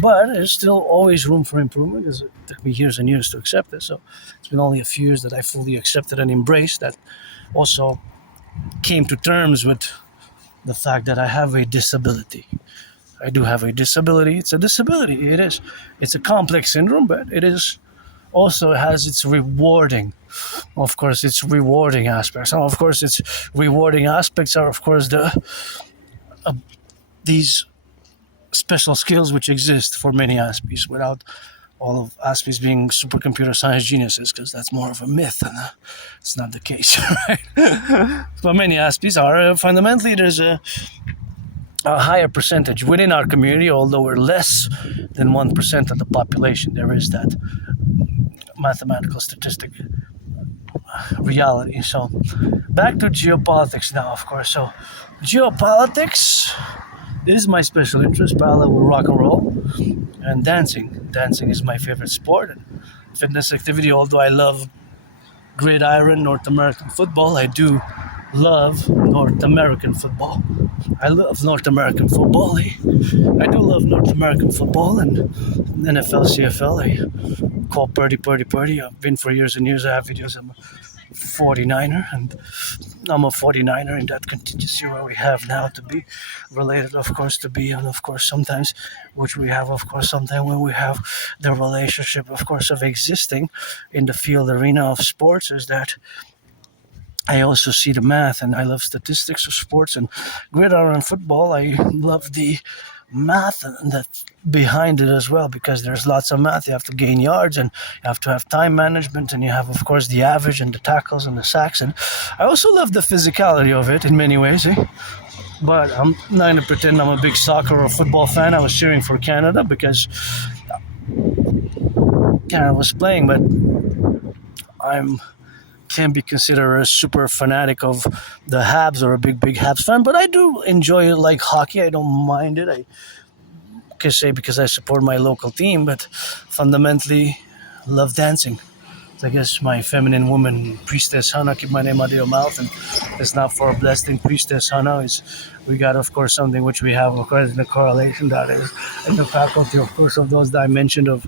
but there's still always room for improvement, because it took me years and years to accept it. So it's been only a few years that I fully accepted and embraced that. Also came to terms with the fact that I have a disability. I do have a disability. It's a disability. It is. It's a complex syndrome, but it is also has its rewarding. Of course, its rewarding aspects. And of course, its rewarding aspects are, of course, these special skills which exist for many Aspies, without all of Aspies being supercomputer science geniuses, because that's more of a myth, and it's not the case, right? But many Aspies are. Fundamentally, there's a higher percentage within our community, although we're less than 1% of the population. There is that mathematical statistic reality. So back to geopolitics now, of course. So geopolitics is my special interest, parallel with rock and roll and dancing. Dancing is my favorite sport, and fitness activity. Although I love gridiron, North American football, I do love North American football. I love North American football. I do love North American football and NFL, CFL. I call Purdy. I've been for years and years. I have videos. I'm a 49er, and I'm a 49er in that contingency where we have now to be related, of course, to be, and of course, sometimes, which we have, of course, sometimes when we have the relationship, of course, of existing in the field arena of sports, is that I also see the math, and I love statistics of sports and gridiron football. I love the math that behind it as well, because there's lots of math. You have to gain yards, and you have to have time management, and you have, of course, the average and the tackles and the sacks. And I also love the physicality of it in many ways. But I'm not going to pretend I'm a big soccer or football fan. I was cheering for Canada because Canada was playing, but can't be considered a super fanatic of the Habs or a big Habs fan, but I do enjoy it like hockey. I don't mind it. I can say because I support my local team, but fundamentally love dancing. I guess my feminine woman, Priestess Hannah, keep my name out of your mouth, and it's not for a blessing. Priestess Hannah we got, of course, something which we have, of course, in the correlation, that is, in the faculty, of course, of those dimensions of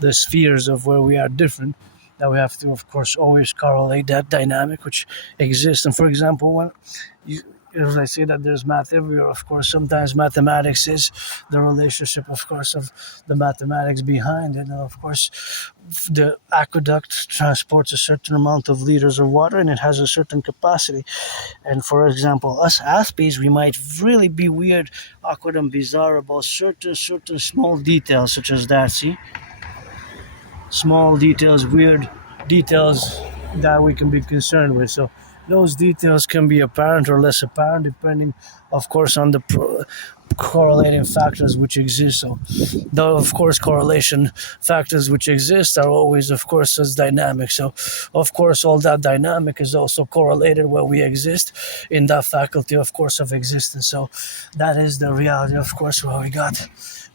the spheres of where we are different, that we have to, of course, always correlate that dynamic which exists. And for example, as I say that there's math everywhere, of course, sometimes mathematics is the relationship, of course, of the mathematics behind it. And of course, the aqueduct transports a certain amount of liters of water, and it has a certain capacity. And for example, us Aspies, we might really be weird, awkward, and bizarre about certain small details, such as that, see? Small details, weird details that we can be concerned with. So those details can be apparent or less apparent depending, of course, on the correlating factors which exist. So, though of course correlation factors which exist are always, of course, as dynamic. So, of course, all that dynamic is also correlated where we exist in that faculty, of course, of existence. So, that is the reality, of course, where we got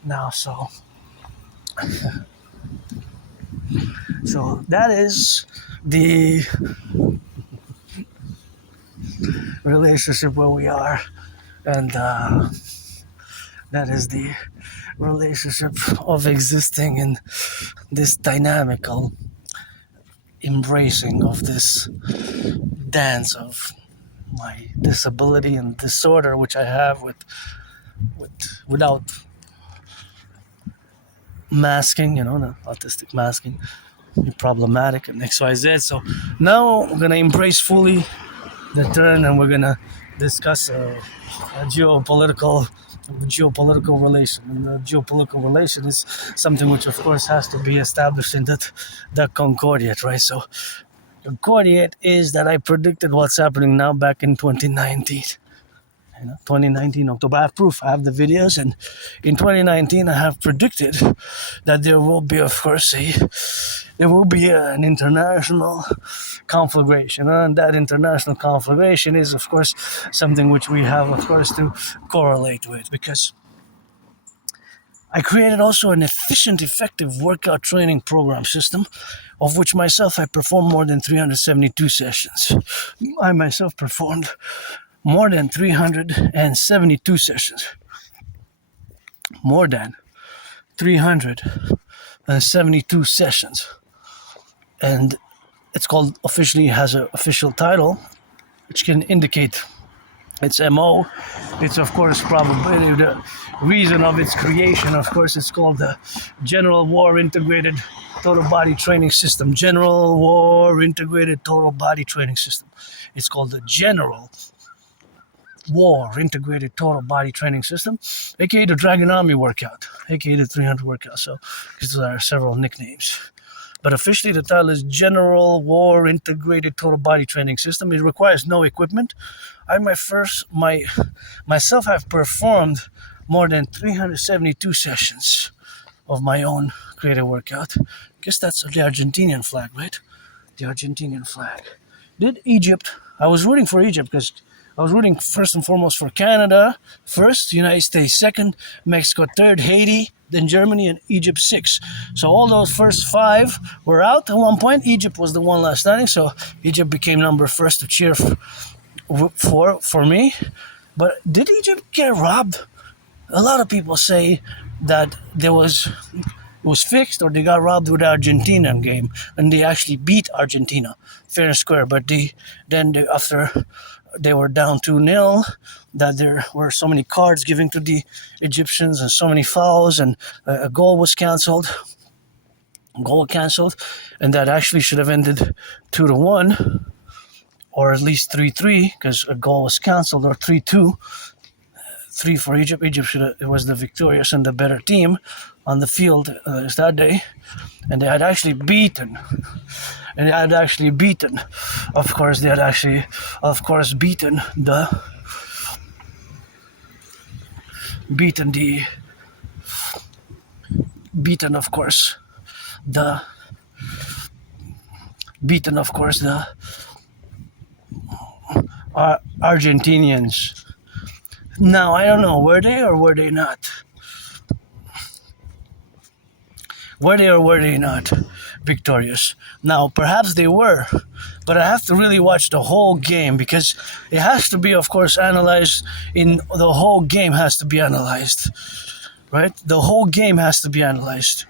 now. So that is the relationship where we are, and that is the relationship of existing in this dynamical embracing of this dance of my disability and disorder, which I have without masking, the autistic masking, problematic and XYZ. So now we're gonna embrace fully the turn, and we're gonna discuss a geopolitical relation. And the geopolitical relation is something which, of course, has to be established in that concordiate, right? So concordiate is that I predicted what's happening now back in 2019. 2019 October. I have proof. I have the videos, and in 2019 I have predicted that there will be, of course, an international conflagration, and that international conflagration is, of course, something which we have, of course, to correlate with, because I created also an efficient, effective workout training program system, of which myself I performed more than 372 sessions. I myself performed more than 372 sessions. More than 372 sessions. And it's called, officially has an official title, which can indicate its MO. It's, of course, probably the reason of its creation. Of course, it's called the General War Integrated Total Body Training System. General War Integrated Total Body Training System. It's called the General War Integrated Total Body Training System, aka the Dragon Army workout, aka the 300 workout. So, because there are several nicknames. But officially, the title is General War Integrated Total Body Training System. It requires no equipment. I myself have performed more than 372 sessions of my own creative workout. I guess that's the Argentinian flag, right? The Argentinian flag. Did Egypt? I was rooting for Egypt because I was rooting first and foremost for Canada first, United States second, Mexico third, Haiti, then Germany, and Egypt sixth. So all those first five were out at one point. Egypt was the one last standing, so Egypt became number first to cheer for me. But did Egypt get robbed? A lot of people say that it was fixed, or they got robbed with the Argentina game, and they actually beat Argentina fair and square. But after they were down 2-0, that there were so many cards given to the Egyptians and so many fouls, and a goal was cancelled, and that actually should have ended 2-1, or at least 3-3, because a goal was cancelled, or 3-2. 3 for Egypt. It was the victorious and the better team on the field that day, and they had actually beaten. Of course, the Argentinians. Now, I don't know, were they or were they not? Were they or were they not victorious? Now, perhaps they were, but I have to really watch the whole game, because it has to be, of course, analyzed. The whole game has to be analyzed, right? The whole game has to be analyzed,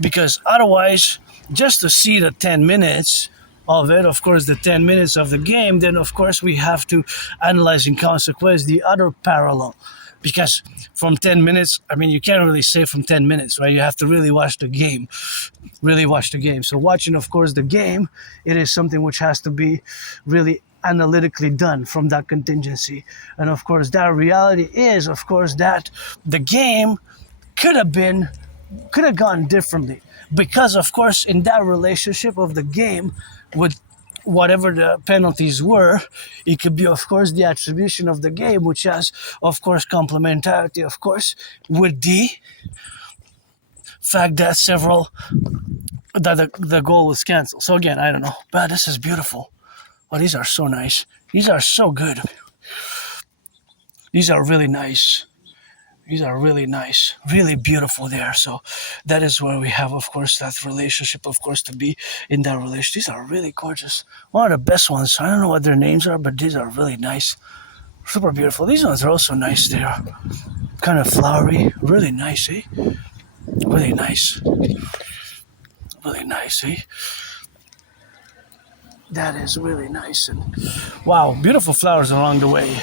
because otherwise, just to see the 10 minutes of it, of course, the 10 minutes of the game, then of course we have to analyze in consequence the other parallel. Because from 10 minutes, you can't really say from 10 minutes, right? You have to really watch the game. So watching, of course, the game, it is something which has to be really analytically done from that contingency. And of course, that reality is, of course, that the game could have gone differently. Because, of course, in that relationship of the game with whatever the penalties were, it could be, of course, the attribution of the game, which has, of course, complementarity, of course, with the fact that the goal was canceled. So again, I don't know, but this is beautiful. Oh, these are so nice. These are so good. These are really nice. These are really nice, really beautiful there. So that is where we have, of course, that relationship, of course, to be in that relationship. These are really gorgeous. One of the best ones. I don't know what their names are, but these are really nice. Super beautiful. These ones are also nice. They are kind of flowery. Really nice, eh? Really nice. Really nice, eh? That is really nice. And wow, beautiful flowers along the way.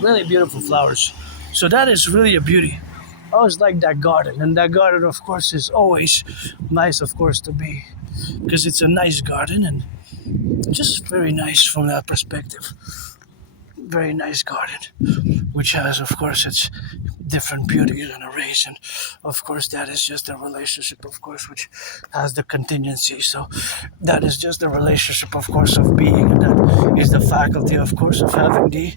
Really beautiful flowers. So that is really a beauty. I always like that garden. And that garden, of course, is always nice, of course, to be. Because it's a nice garden and just very nice from that perspective. Very nice garden, which has, of course, its different beauties and arrays, and of course that is just a relationship, of course, which has the contingency. So that is just the relationship, of course, of being, and that is the faculty, of course, of having the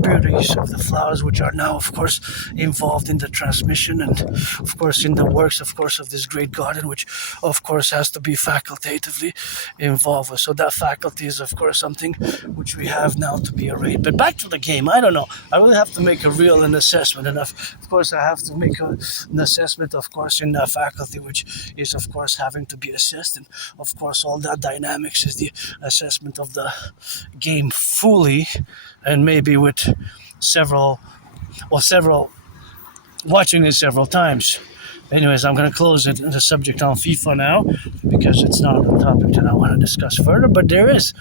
beauties of the flowers, which are now, of course, involved in the transmission and, of course, in the works, of course, of this great garden, which, of course, has to be facultatively involved with. So that faculty is, of course, something which we have now to be arrayed. But back to the game, I don't know. I will have to make a real assessment, and of course, I have to make an assessment, of course, in the faculty, which is, of course, having to be assessed, and of course, all that dynamics is the assessment of the game fully, and maybe with several watching it several times. Anyways, I'm going to close it the subject on FIFA now, because it's not a topic that I want to discuss further, but there is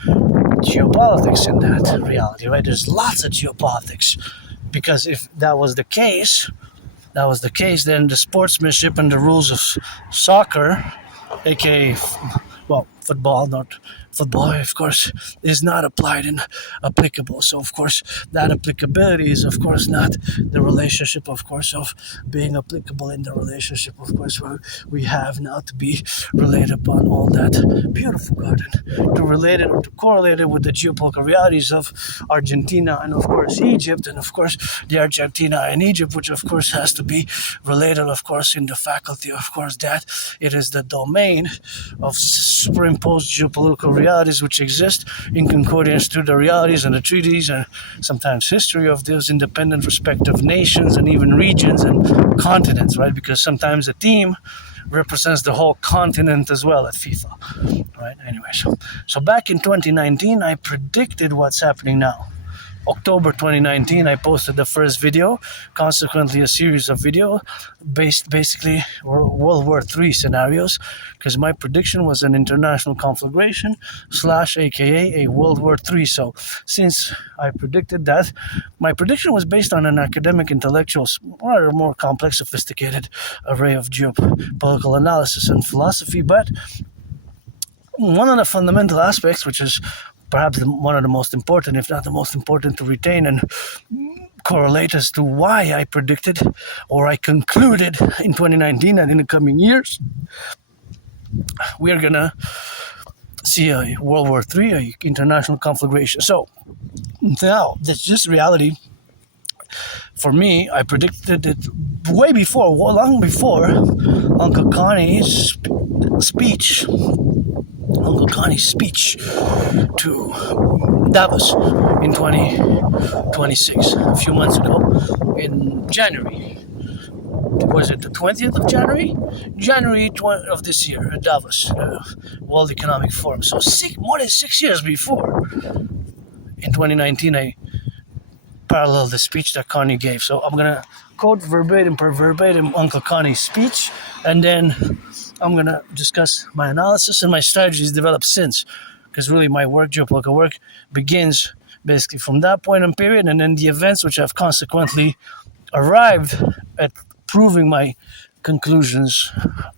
geopolitics in that reality, right? There's lots of geopolitics, because if that was the case, then the sportsmanship and the rules of soccer, aka, well, football, of course, is not applied and applicable. So, of course, that applicability is, of course, not the relationship, of course, of being applicable in the relationship, of course, where we have now to be related upon all that beautiful garden, to relate it or to correlate it with the geopolitical realities of Argentina and, of course, Egypt, and, of course, the Argentina and Egypt, which, of course, has to be related, of course, in the faculty, of course, that it is the domain of superimposed geopolitical realities which exist in concordance to the realities and the treaties and sometimes history of those independent respective nations and even regions and continents, right? Because sometimes a team represents the whole continent as well at FIFA, right? Anyway, so back in 2019, I predicted what's happening now. October 2019, I posted the first video, consequently a series of videos based basically World War III scenarios, because my prediction was an international conflagration / aka a World War III. So since I predicted that, my prediction was based on an academic, intellectual, rather more complex, sophisticated array of geopolitical analysis and philosophy, but one of the fundamental aspects, which is perhaps one of the most important, if not the most important, to retain and correlate as to why I predicted or I concluded in 2019 and in the coming years, we are going to see a World War III, an international conflagration. So now, that's just reality. For me, I predicted it way before, long before Uncle Connie's speech to Davos in 2026, a few months ago, in January. Was it the 20th of January? January of this year at Davos, World Economic Forum. So more than 6 years before, in 2019, I paralleled the speech that Connie gave. So I'm going to quote verbatim per verbatim Uncle Connie's speech, and then I'm going to discuss my analysis and my strategies developed since, because really my work, geopolitical work, begins basically from that point in period, and then the events which have consequently arrived at proving my conclusions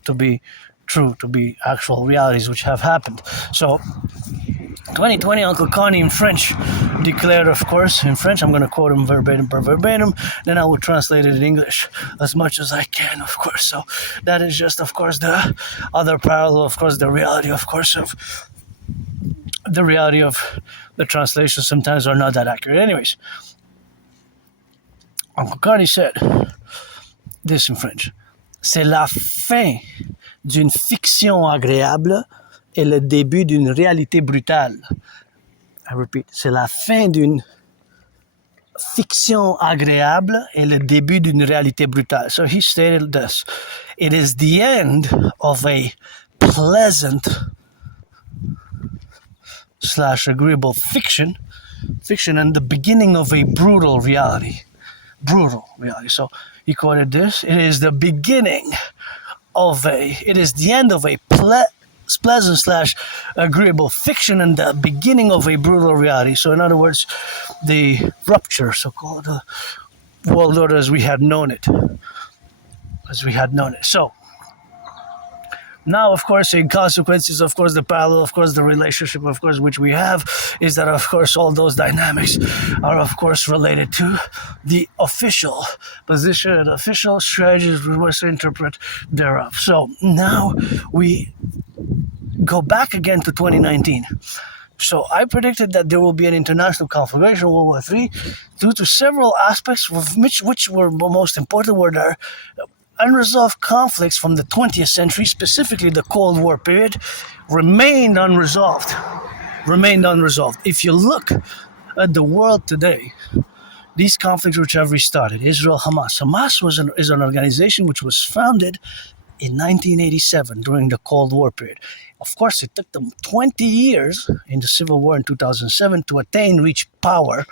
to be true, to be actual realities which have happened. So 2020, Uncle Connie in French declared, of course, in French, I'm going to quote him verbatim per verbatim, then I will translate it in English as much as I can, of course. So that is just, of course, the other parallel, of course, the reality, of course, of the translations sometimes are not that accurate. Anyways, Uncle Connie said this in French. C'est la fin d'une fiction agréable et le début d'une réalité brutale. I repeat, c'est la fin d'une fiction agréable et le début d'une réalité brutale. So he stated this. It is the end of a pleasant / agreeable fiction and the beginning of a brutal reality. So he quoted this. It is the end of a pleasant / agreeable fiction and the beginning of a brutal reality. So in other words, the rupture, so-called world order as we had known it. So now, of course, in consequences, of course, the parallel, of course, the relationship, of course, which we have is that, of course, all those dynamics are, of course, related to the official position and official strategies we must interpret thereof. So now we go back again to 2019. So I predicted that there will be an international conflagration, World War III, due to several aspects, which were most important, were there unresolved conflicts from the 20th century, specifically the Cold War period, remained unresolved. If you look at the world today, these conflicts which have restarted, Israel, Hamas is an organization which was founded in 1987 during the Cold War period. Of course, it took them 20 years in the civil war in 2007 to reach power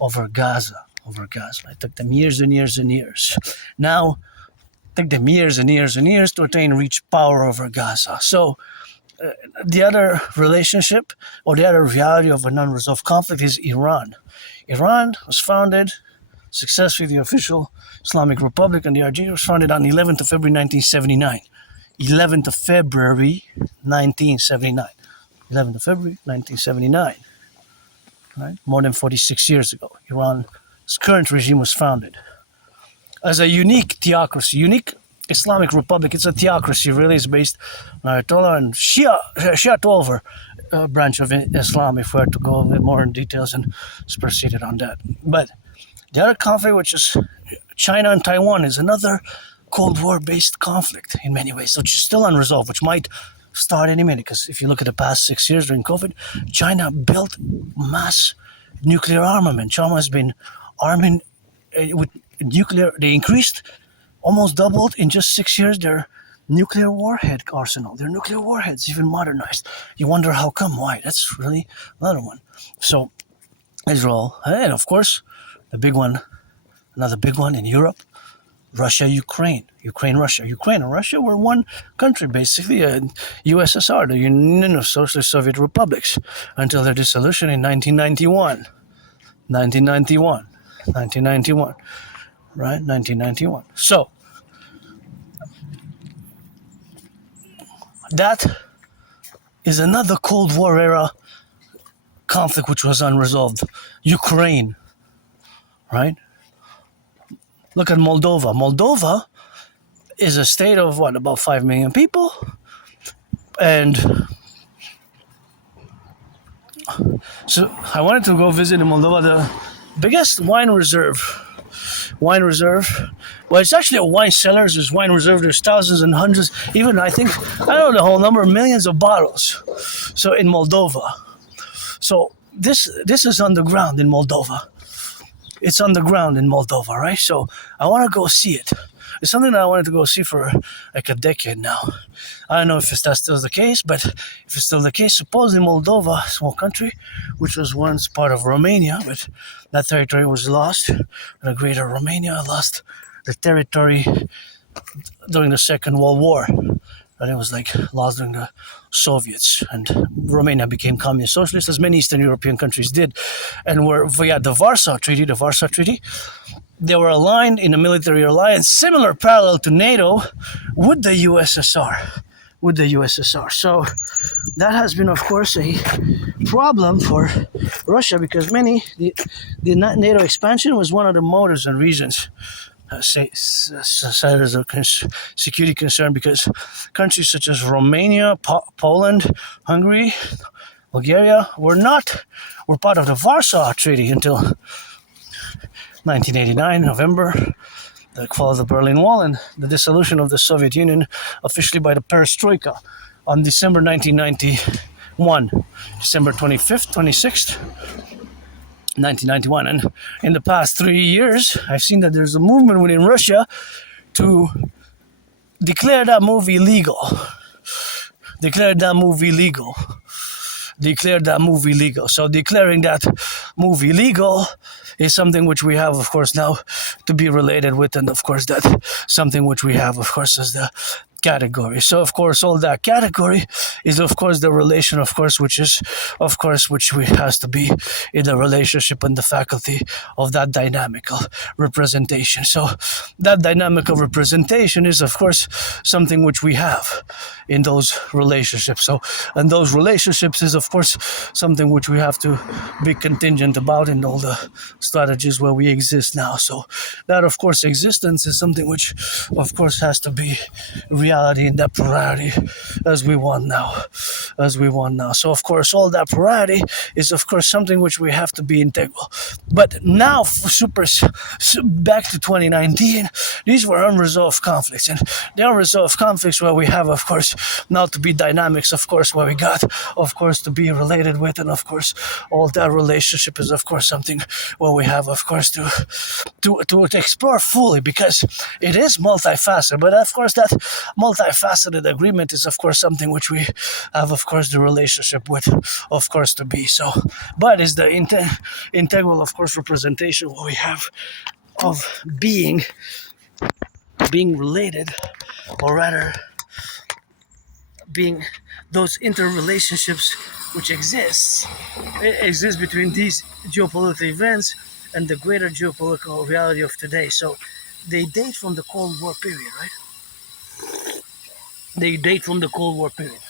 over Gaza. It took them years and years and years. Now, took them years and years and years to reach power over Gaza. So the other relationship or the other reality of an unresolved conflict is Iran. Iran was founded successfully, the official Islamic Republic and the RG was founded on 11th of February 1979. 11th of February 1979. 11th of February 1979. Right? More than 46 years ago, Iran's current regime was founded as a unique theocracy, unique Islamic Republic. It's a theocracy, really. It's based on Ayatollah and Shia 12 branch of Islam, if we are to go a bit more in details and proceeded on that. But the other conflict, which is China and Taiwan, is another Cold War-based conflict in many ways, which is still unresolved, which might start any minute. Because if you look at the past 6 years during COVID, China built mass nuclear armament. China has been arming with nuclear. They increased, almost doubled in just 6 years their nuclear warhead arsenal. Their nuclear warheads even modernized. You wonder how come, why? That's really another one. So Israel, and of course, another big one in Europe, Russia, Ukraine, Russia. Ukraine and Russia were one country, basically, USSR, the Union of Socialist Soviet Republics, until their dissolution in 1991. Right, 1991. So that is another Cold War era conflict which was unresolved. Ukraine, right? Look at Moldova. Moldova is a state of about 5 million people, and so I wanted to go visit in Moldova the biggest wine reserve. Well, it's actually a wine cellar. There's wine reserve. There's thousands and hundreds, even I don't know the whole number, millions of bottles. So in Moldova. So this is on the ground in Moldova. It's on the ground in Moldova, right? So I want to go see it. It's something that I wanted to go see for like a decade now. I don't know if that's still the case, but if it's still the case, supposedly Moldova, a small country, which was once part of Romania, but that territory was lost. The greater Romania lost the territory during the Second World War. And it was lost during the Soviets, and Romania became communist socialist, as many Eastern European countries did. And via the Warsaw Treaty, they were aligned in a military alliance, similar parallel to NATO, with the USSR. with the USSR. So that has been, of course, a problem for Russia because the NATO expansion was one of the motives and reasons cited as a security concern because countries such as Romania, Poland, Hungary, Bulgaria were part of the Warsaw Treaty until 1989, November, the fall of the Berlin Wall and the dissolution of the Soviet Union officially by the Perestroika on December 1991, December 25th, 26th, 1991. And in the past 3 years, I've seen that there's a movement within Russia to declare that move illegal. Declare that move illegal. So declaring that move illegal is something which we have, of course, now to be related with, and of course that's something which we have, of course, as the category. So of course all that category is of course the relation, of course, which has to be in the relationship and the faculty of that dynamical representation. So that dynamical representation is of course something which we have in those relationships. So and those relationships is of course something which we have to be contingent about in all the strategies where we exist now. So that of course existence is something which of course has to be reality in that plurality as we want now. So of course all that plurality is of course something which we have to be integral. But now back to 2019, these were unresolved conflicts, and the unresolved conflicts where we have of course now to be dynamics, of course, where we got of course to be related with, and of course all that relationship is of course something where we have of course to explore fully, because it is multifaceted. But of course that multifaceted agreement is of course something which we have of course the relationship with, of course, to be so. But is the integral of course representation what we have of being related, or rather being those interrelationships which exist between these geopolitical events and the greater geopolitical reality of today. So they date from the Cold War period, right? They date from the Cold War period.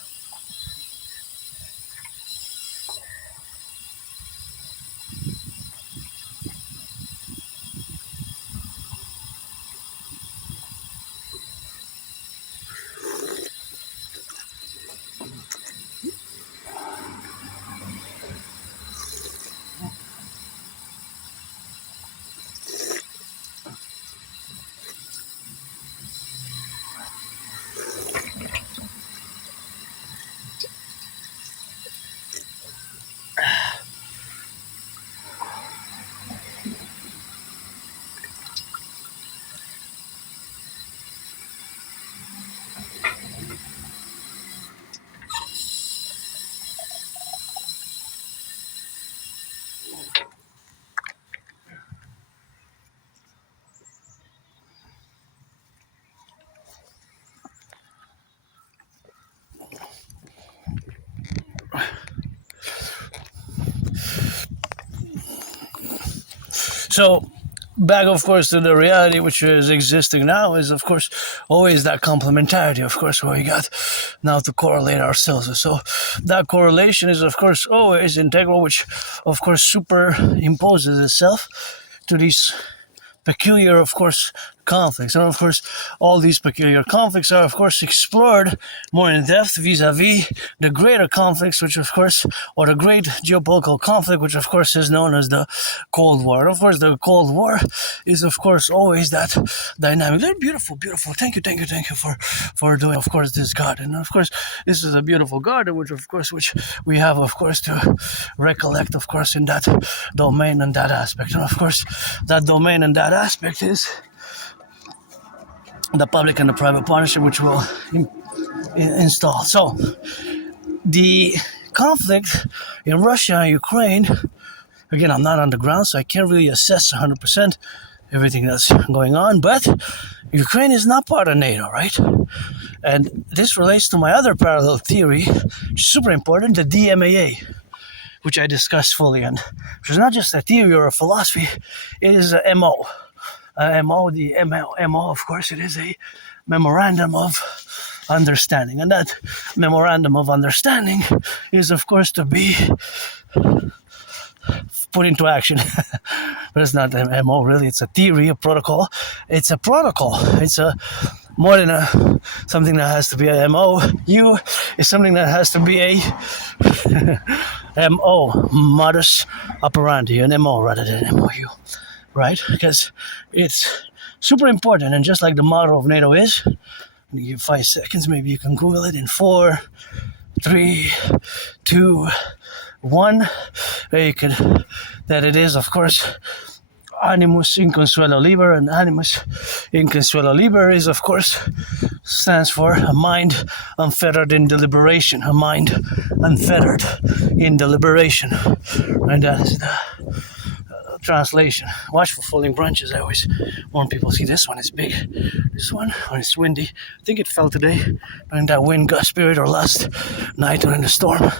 So back of course to the reality which is existing now is of course always that complementarity, of course, where we got now to correlate ourselves with. So that correlation is of course always integral, which of course superimposes itself to these peculiar, of course, conflicts. And of course, all these peculiar conflicts are, of course, explored more in depth vis-a-vis the greater conflicts, which, of course, or the great geopolitical conflict, which, of course, is known as the Cold War. And of course, the Cold War is, of course, always that dynamic. They're beautiful, beautiful. Thank you for doing, of course, this garden. And of course, this is a beautiful garden, which we have, of course, to recollect, of course, in that domain and that aspect. And of course, that domain and that aspect is the public and the private partnership, which we'll install. So the conflict in Russia and Ukraine, again, I'm not on the ground, so I can't really assess 100% everything that's going on, but Ukraine is not part of NATO, right? And this relates to my other parallel theory, which is super important, the DMAA, which I discussed fully, and which is not just a theory or a philosophy, it is a MO. The MO, of course, it is a memorandum of understanding. And that memorandum of understanding is, of course, to be put into action. But it's not an MO, really. It's a theory, a protocol. It's a protocol. It's a more than something that has to be a MO. You is something that has to be a MO, modus operandi, an MO rather than an MOU, right? Because it's super important. And just like the motto of NATO is, you give 5 seconds, maybe you can Google it in 4, 3, 2, 1. That it is, of course, animus inconsuelo liber, and animus inconsuelo liber is, of course, stands for a mind unfettered in deliberation, a mind unfettered in deliberation, and that is the translation. Watch for falling branches. I always warn people, see, this one is big, this one, when it's windy, I think it fell today during that wind gust period or last night during the storm,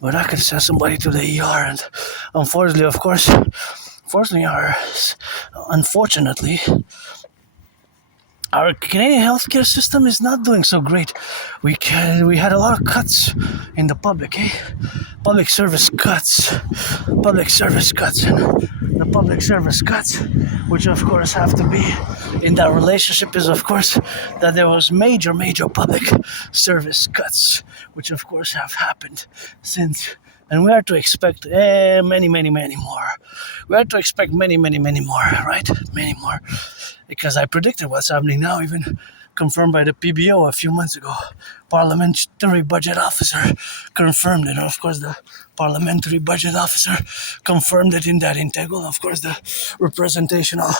but I could send somebody to the ER, and unfortunately, of course, unfortunately, our Canadian healthcare system is not doing so great. We had a lot of cuts in the public, public service cuts, and the public service cuts, which of course have to be in that relationship, is of course that there was major public service cuts, which of course have happened since. And we are to expect many more. We are to expect many more, right? Many more. Because I predicted what's happening now, even confirmed by the PBO a few months ago. Parliamentary Budget Officer confirmed it. And of course, the Parliamentary Budget Officer confirmed it in that integral. Of course, the representational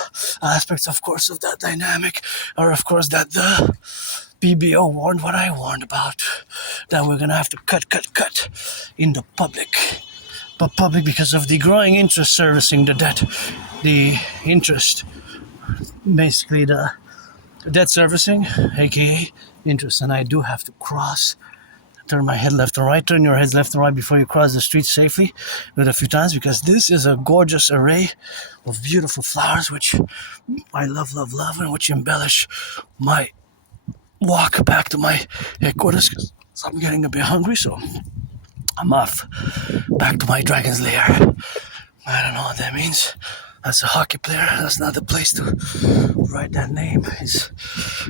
aspects, of course, of that dynamic are, of course, that the PBO warned what I warned about, that we're going to have to cut in the public. But public, because of the growing interest servicing the debt, the interest, basically the debt servicing, aka interest. And I do have to turn my head left and right, turn your heads left and right before you cross the street safely. Do it a few times, because this is a gorgeous array of beautiful flowers, which I love, and which embellish my walk back to my headquarters, because I'm getting a bit hungry, so I'm off back to my dragon's lair. I don't know what that means. That's a hockey player. That's not the place to write that name. He's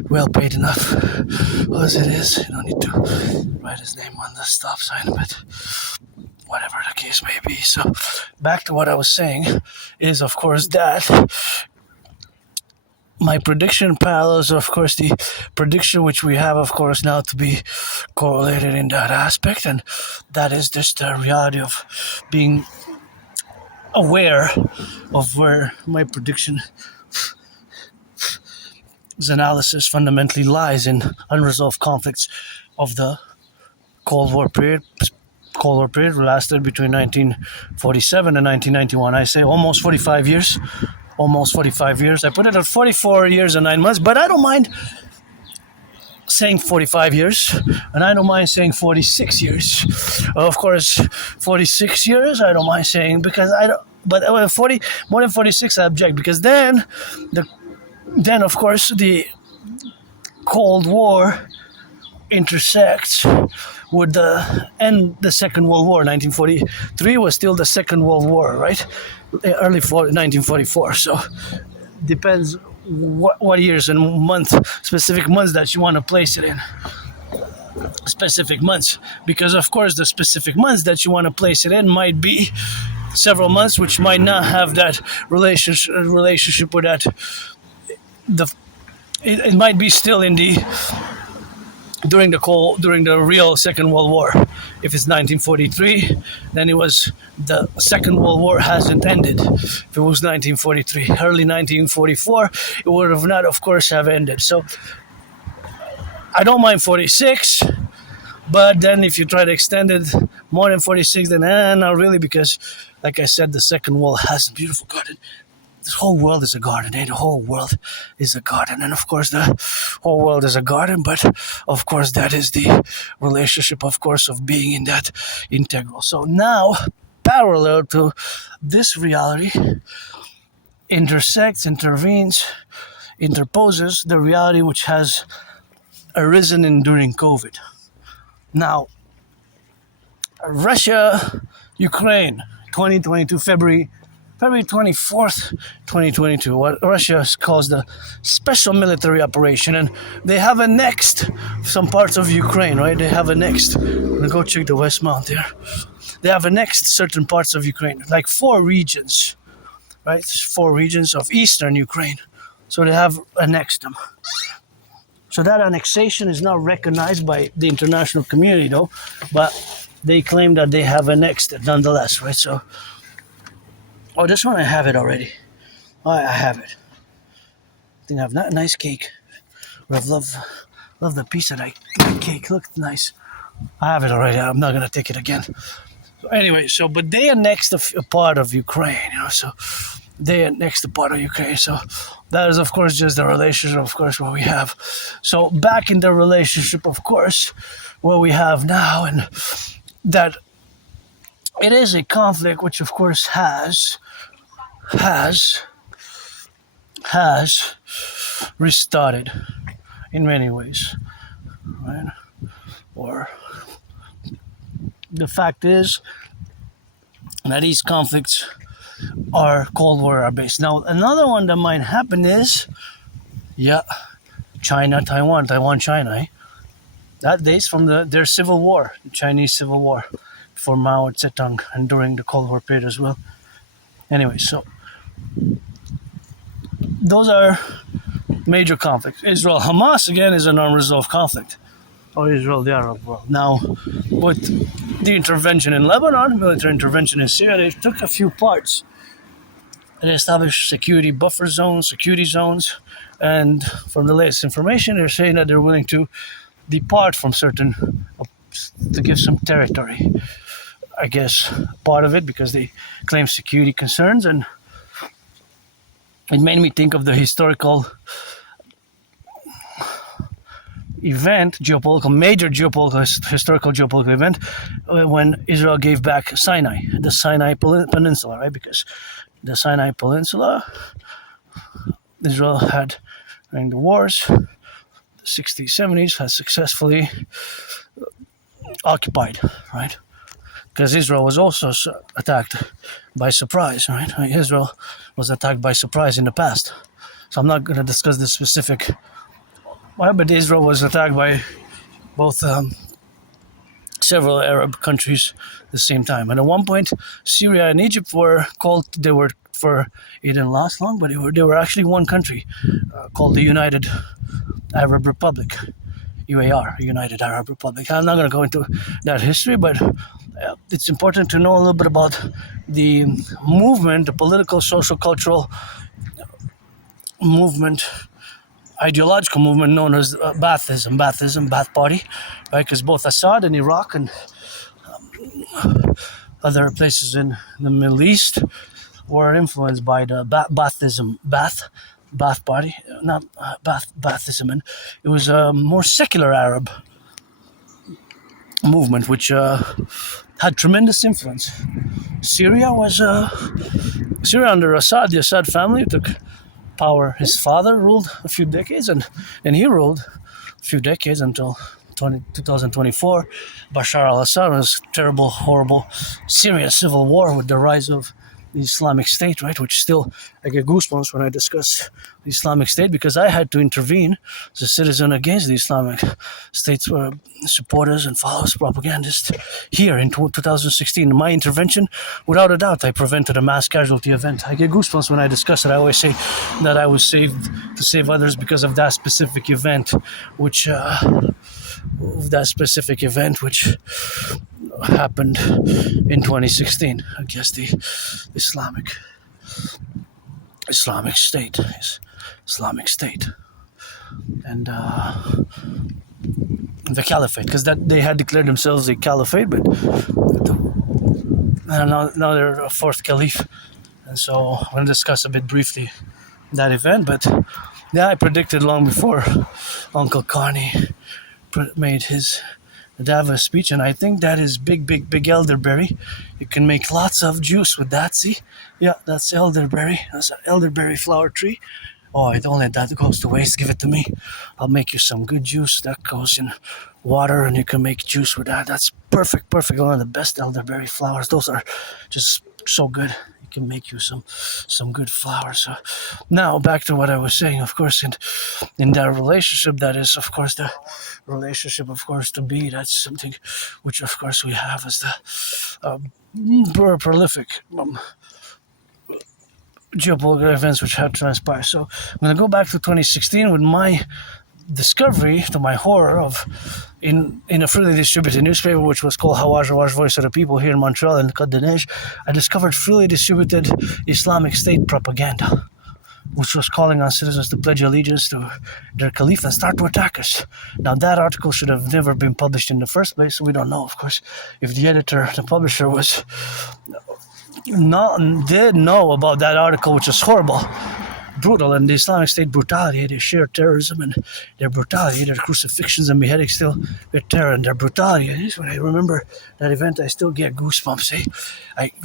well paid enough as it is. You don't need to write his name on the stop sign, but whatever the case may be. So back to what I was saying is, of course, that my prediction parallels, of course, the prediction which we have, of course, now to be correlated in that aspect, and that is just the reality of being aware of where my prediction's analysis fundamentally lies in unresolved conflicts of the Cold War period. Cold War period lasted between 1947 and 1991. I say almost 45 years. Almost 45 years. I put it at 44 years and 9 months, but I don't mind saying 45 years, and I don't mind saying 46 years. Of course, 46 years, I don't mind saying, because I don't, but more than 46, I object, because then, of course, the Cold War intersects with the Second World War. 1943 was still the Second World War, right? Early 1944. So depends what years and months, specific months that you want to place it in. Specific months, because of course the specific months that you want to place it in might be several months, which might not have that relationship with that. It might be still in the during the real Second World War. If it's 1943, then it was the Second World War hasn't ended. If it was 1943, early 1944, it would have not, of course, have ended. So I don't mind 46, but then if you try to extend it more than 46, then not really, because, like I said, the Second World has a beautiful garden. This whole world is a garden, The whole world is a garden. And of course, the whole world is a garden, but of course, that is the relationship, of course, of being in that integral. So now, parallel to this reality, intersects, intervenes, interposes the reality which has arisen in during COVID. Now, Russia, Ukraine, 2022, February 24th, 2022, what Russia calls the special military operation, and they have annexed some parts of Ukraine, right? They have annexed. I'm gonna go check the West Mount there. They have annexed certain parts of Ukraine, like 4 regions, right? 4 regions of eastern Ukraine. So they have annexed them. So that annexation is not recognized by the international community, though, but they claim that they have annexed it nonetheless, right? So, oh, this one I have it already. Oh, I have it. I think I have a nice cake. I love the piece of that cake. Look nice. I have it already. I'm not gonna take it again. So anyway, but they annexed a part of Ukraine, so they annexed a part of Ukraine. So that is, of course, just the relationship, of course, what we have. So back in the relationship, of course, what we have now, and that it is a conflict which, of course, has restarted in many ways, right? Or the fact is that these conflicts are Cold War based. Now, another one that might happen is, China, Taiwan, China. That dates from their civil war, the Chinese Civil War, for Mao Zedong, and during the Cold War period as well. Anyway, so those are major conflicts. Israel, Hamas, again, is an unresolved conflict. Or Israel, the Arab world. Now, with the intervention in Lebanon, military intervention in Syria, they took a few parts. They established security buffer zones, security zones, and from the latest information, they're saying that they're willing to depart from certain, to give some territory. I guess part of it because they claim security concerns, and it made me think of the historical event, major historical geopolitical event, when Israel gave back Sinai, the Sinai Peninsula, right? Because the Sinai Peninsula, Israel had, during the wars, the 60s, 70s, has successfully occupied, right? Because Israel was also attacked by surprise, right? Israel was attacked by surprise in the past. So I'm not going to discuss the specific. Well, but Israel was attacked by both several Arab countries at the same time. And at one point, Syria and Egypt were called. It didn't last long, but they were actually one country called the United Arab Republic, UAR, United Arab Republic. I'm not going to go into that history, but it's important to know a little bit about the movement, the political, social, cultural movement, ideological movement known as Baathism, Baath Party, right? Because both Assad in Iraq and other places in the Middle East were influenced by the Baathism, Baath Party, not Baathism, and it was a more secular Arab movement which had tremendous influence. Syria under Assad. The Assad family took power. His father ruled a few decades, and he ruled a few decades until 2024. Bashar al-Assad was terrible, horrible Syria civil war with the rise of the Islamic State, right? Which still, I get goosebumps when I discuss the Islamic State, because I had to intervene as a citizen against the Islamic State's supporters and followers, propagandists here in 2016. My intervention, without a doubt, I prevented a mass casualty event. I get goosebumps when I discuss it. I always say that I was saved to save others because of that specific event, which happened in 2016 against the Islamic State, and the Caliphate, because that they had declared themselves a Caliphate, but now they're a fourth Caliph, and so I'm going to discuss a bit briefly that event. But I predicted long before Uncle Connie made his Davos speech, and I think that is big elderberry. You can make lots of juice with that. See, yeah, that's elderberry. That's an elderberry flower tree. Oh, it only that goes to waste. Give it to me. I'll make you some good juice. That goes in water, and you can make juice with that. That's perfect, perfect. One of the best elderberry flowers. Those are just so good. It can make you some good flowers. So now back to what I was saying. Of course, in that relationship, that is, of course, the relationship, of course, to be. That's something which, of course, we have as the prolific. Geopolitical events which had transpired. So I'm going to go back to 2016 with my discovery, to my horror, of in a freely distributed newspaper which was called Hawaj Voice of the People here in Montreal and Côte de Neige. I discovered freely distributed Islamic State propaganda, which was calling on citizens to pledge allegiance to their caliph and start to attack us. Now, that article should have never been published in the first place, so we don't know, of course, if the editor, the publisher, did know about that article, which is horrible, brutal, and the Islamic State brutality. They share terrorism and their brutality, their crucifixions and beheadings, still their terror and their brutality. And when I remember that event, I still get goosebumps.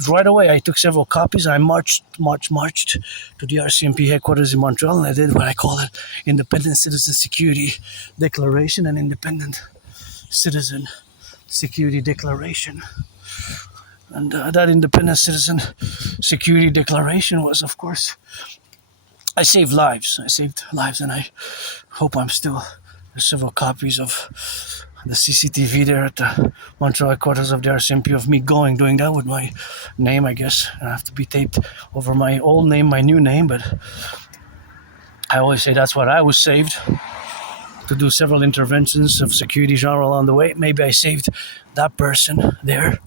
Right away, I took several copies. I marched to the RCMP headquarters in Montreal, and I did what I call it Independent Citizen Security Declaration and Independent Citizen Security Declaration. And that Independent Citizen Security Declaration was, of course, I saved lives, and I hope I'm still. There's several copies of the CCTV there at the Montreal headquarters of the RCMP of me doing that with my name, I guess. I have to be taped over my old name, my new name, but I always say that's what I was saved, to do several interventions of security genre along the way. Maybe I saved that person there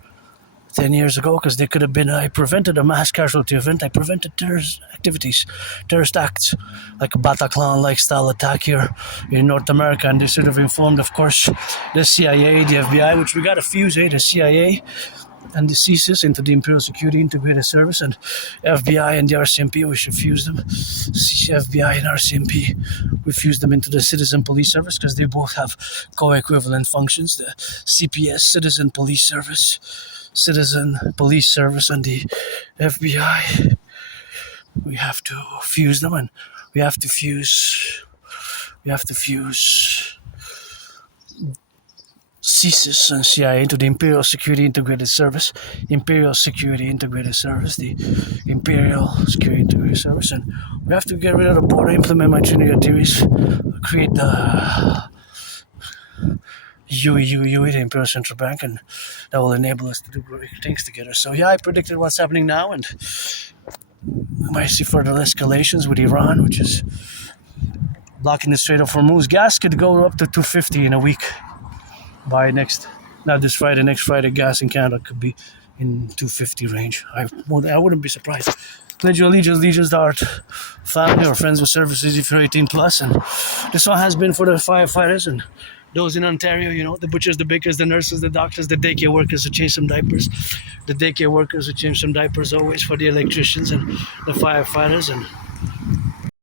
10 years ago, because they could have been, I prevented a mass casualty event. I prevented terrorist activities, terrorist acts, like a Bataclan-like style attack here in North America. And they should have informed, of course, the CIA, the FBI, which we got to fuse, the CIA and the CSIS into the Imperial Security Integrated Service, and FBI and the RCMP, we should fuse them. FBI and RCMP, we fuse them into the Citizen Police Service, because they both have co-equivalent functions. The CPS, Citizen Police Service, and the FBI. We have to fuse them, and we have to fuse CSIS and CIA into the Imperial Security Integrated Service, the Imperial Security Integrated Service, and we have to get rid of the border, implement my Trinity theories, create the UE, the Imperial Central Bank, and that will enable us to do great things together. So yeah, I predicted what's happening now, and we might see further escalations with Iran, which is blocking the Strait of Hormuz. Gas could go up to $2.50 in a week. By next Friday, gas in Canada could be in $2.50 range. I wouldn't be surprised. Pledge your allegiance to our family or friends with services if you're 18 plus. And this one has been for the firefighters and those in Ontario, the butchers, the bakers, the nurses, the doctors, the daycare workers who change some diapers. The daycare workers who change some diapers always, for the electricians and the firefighters, and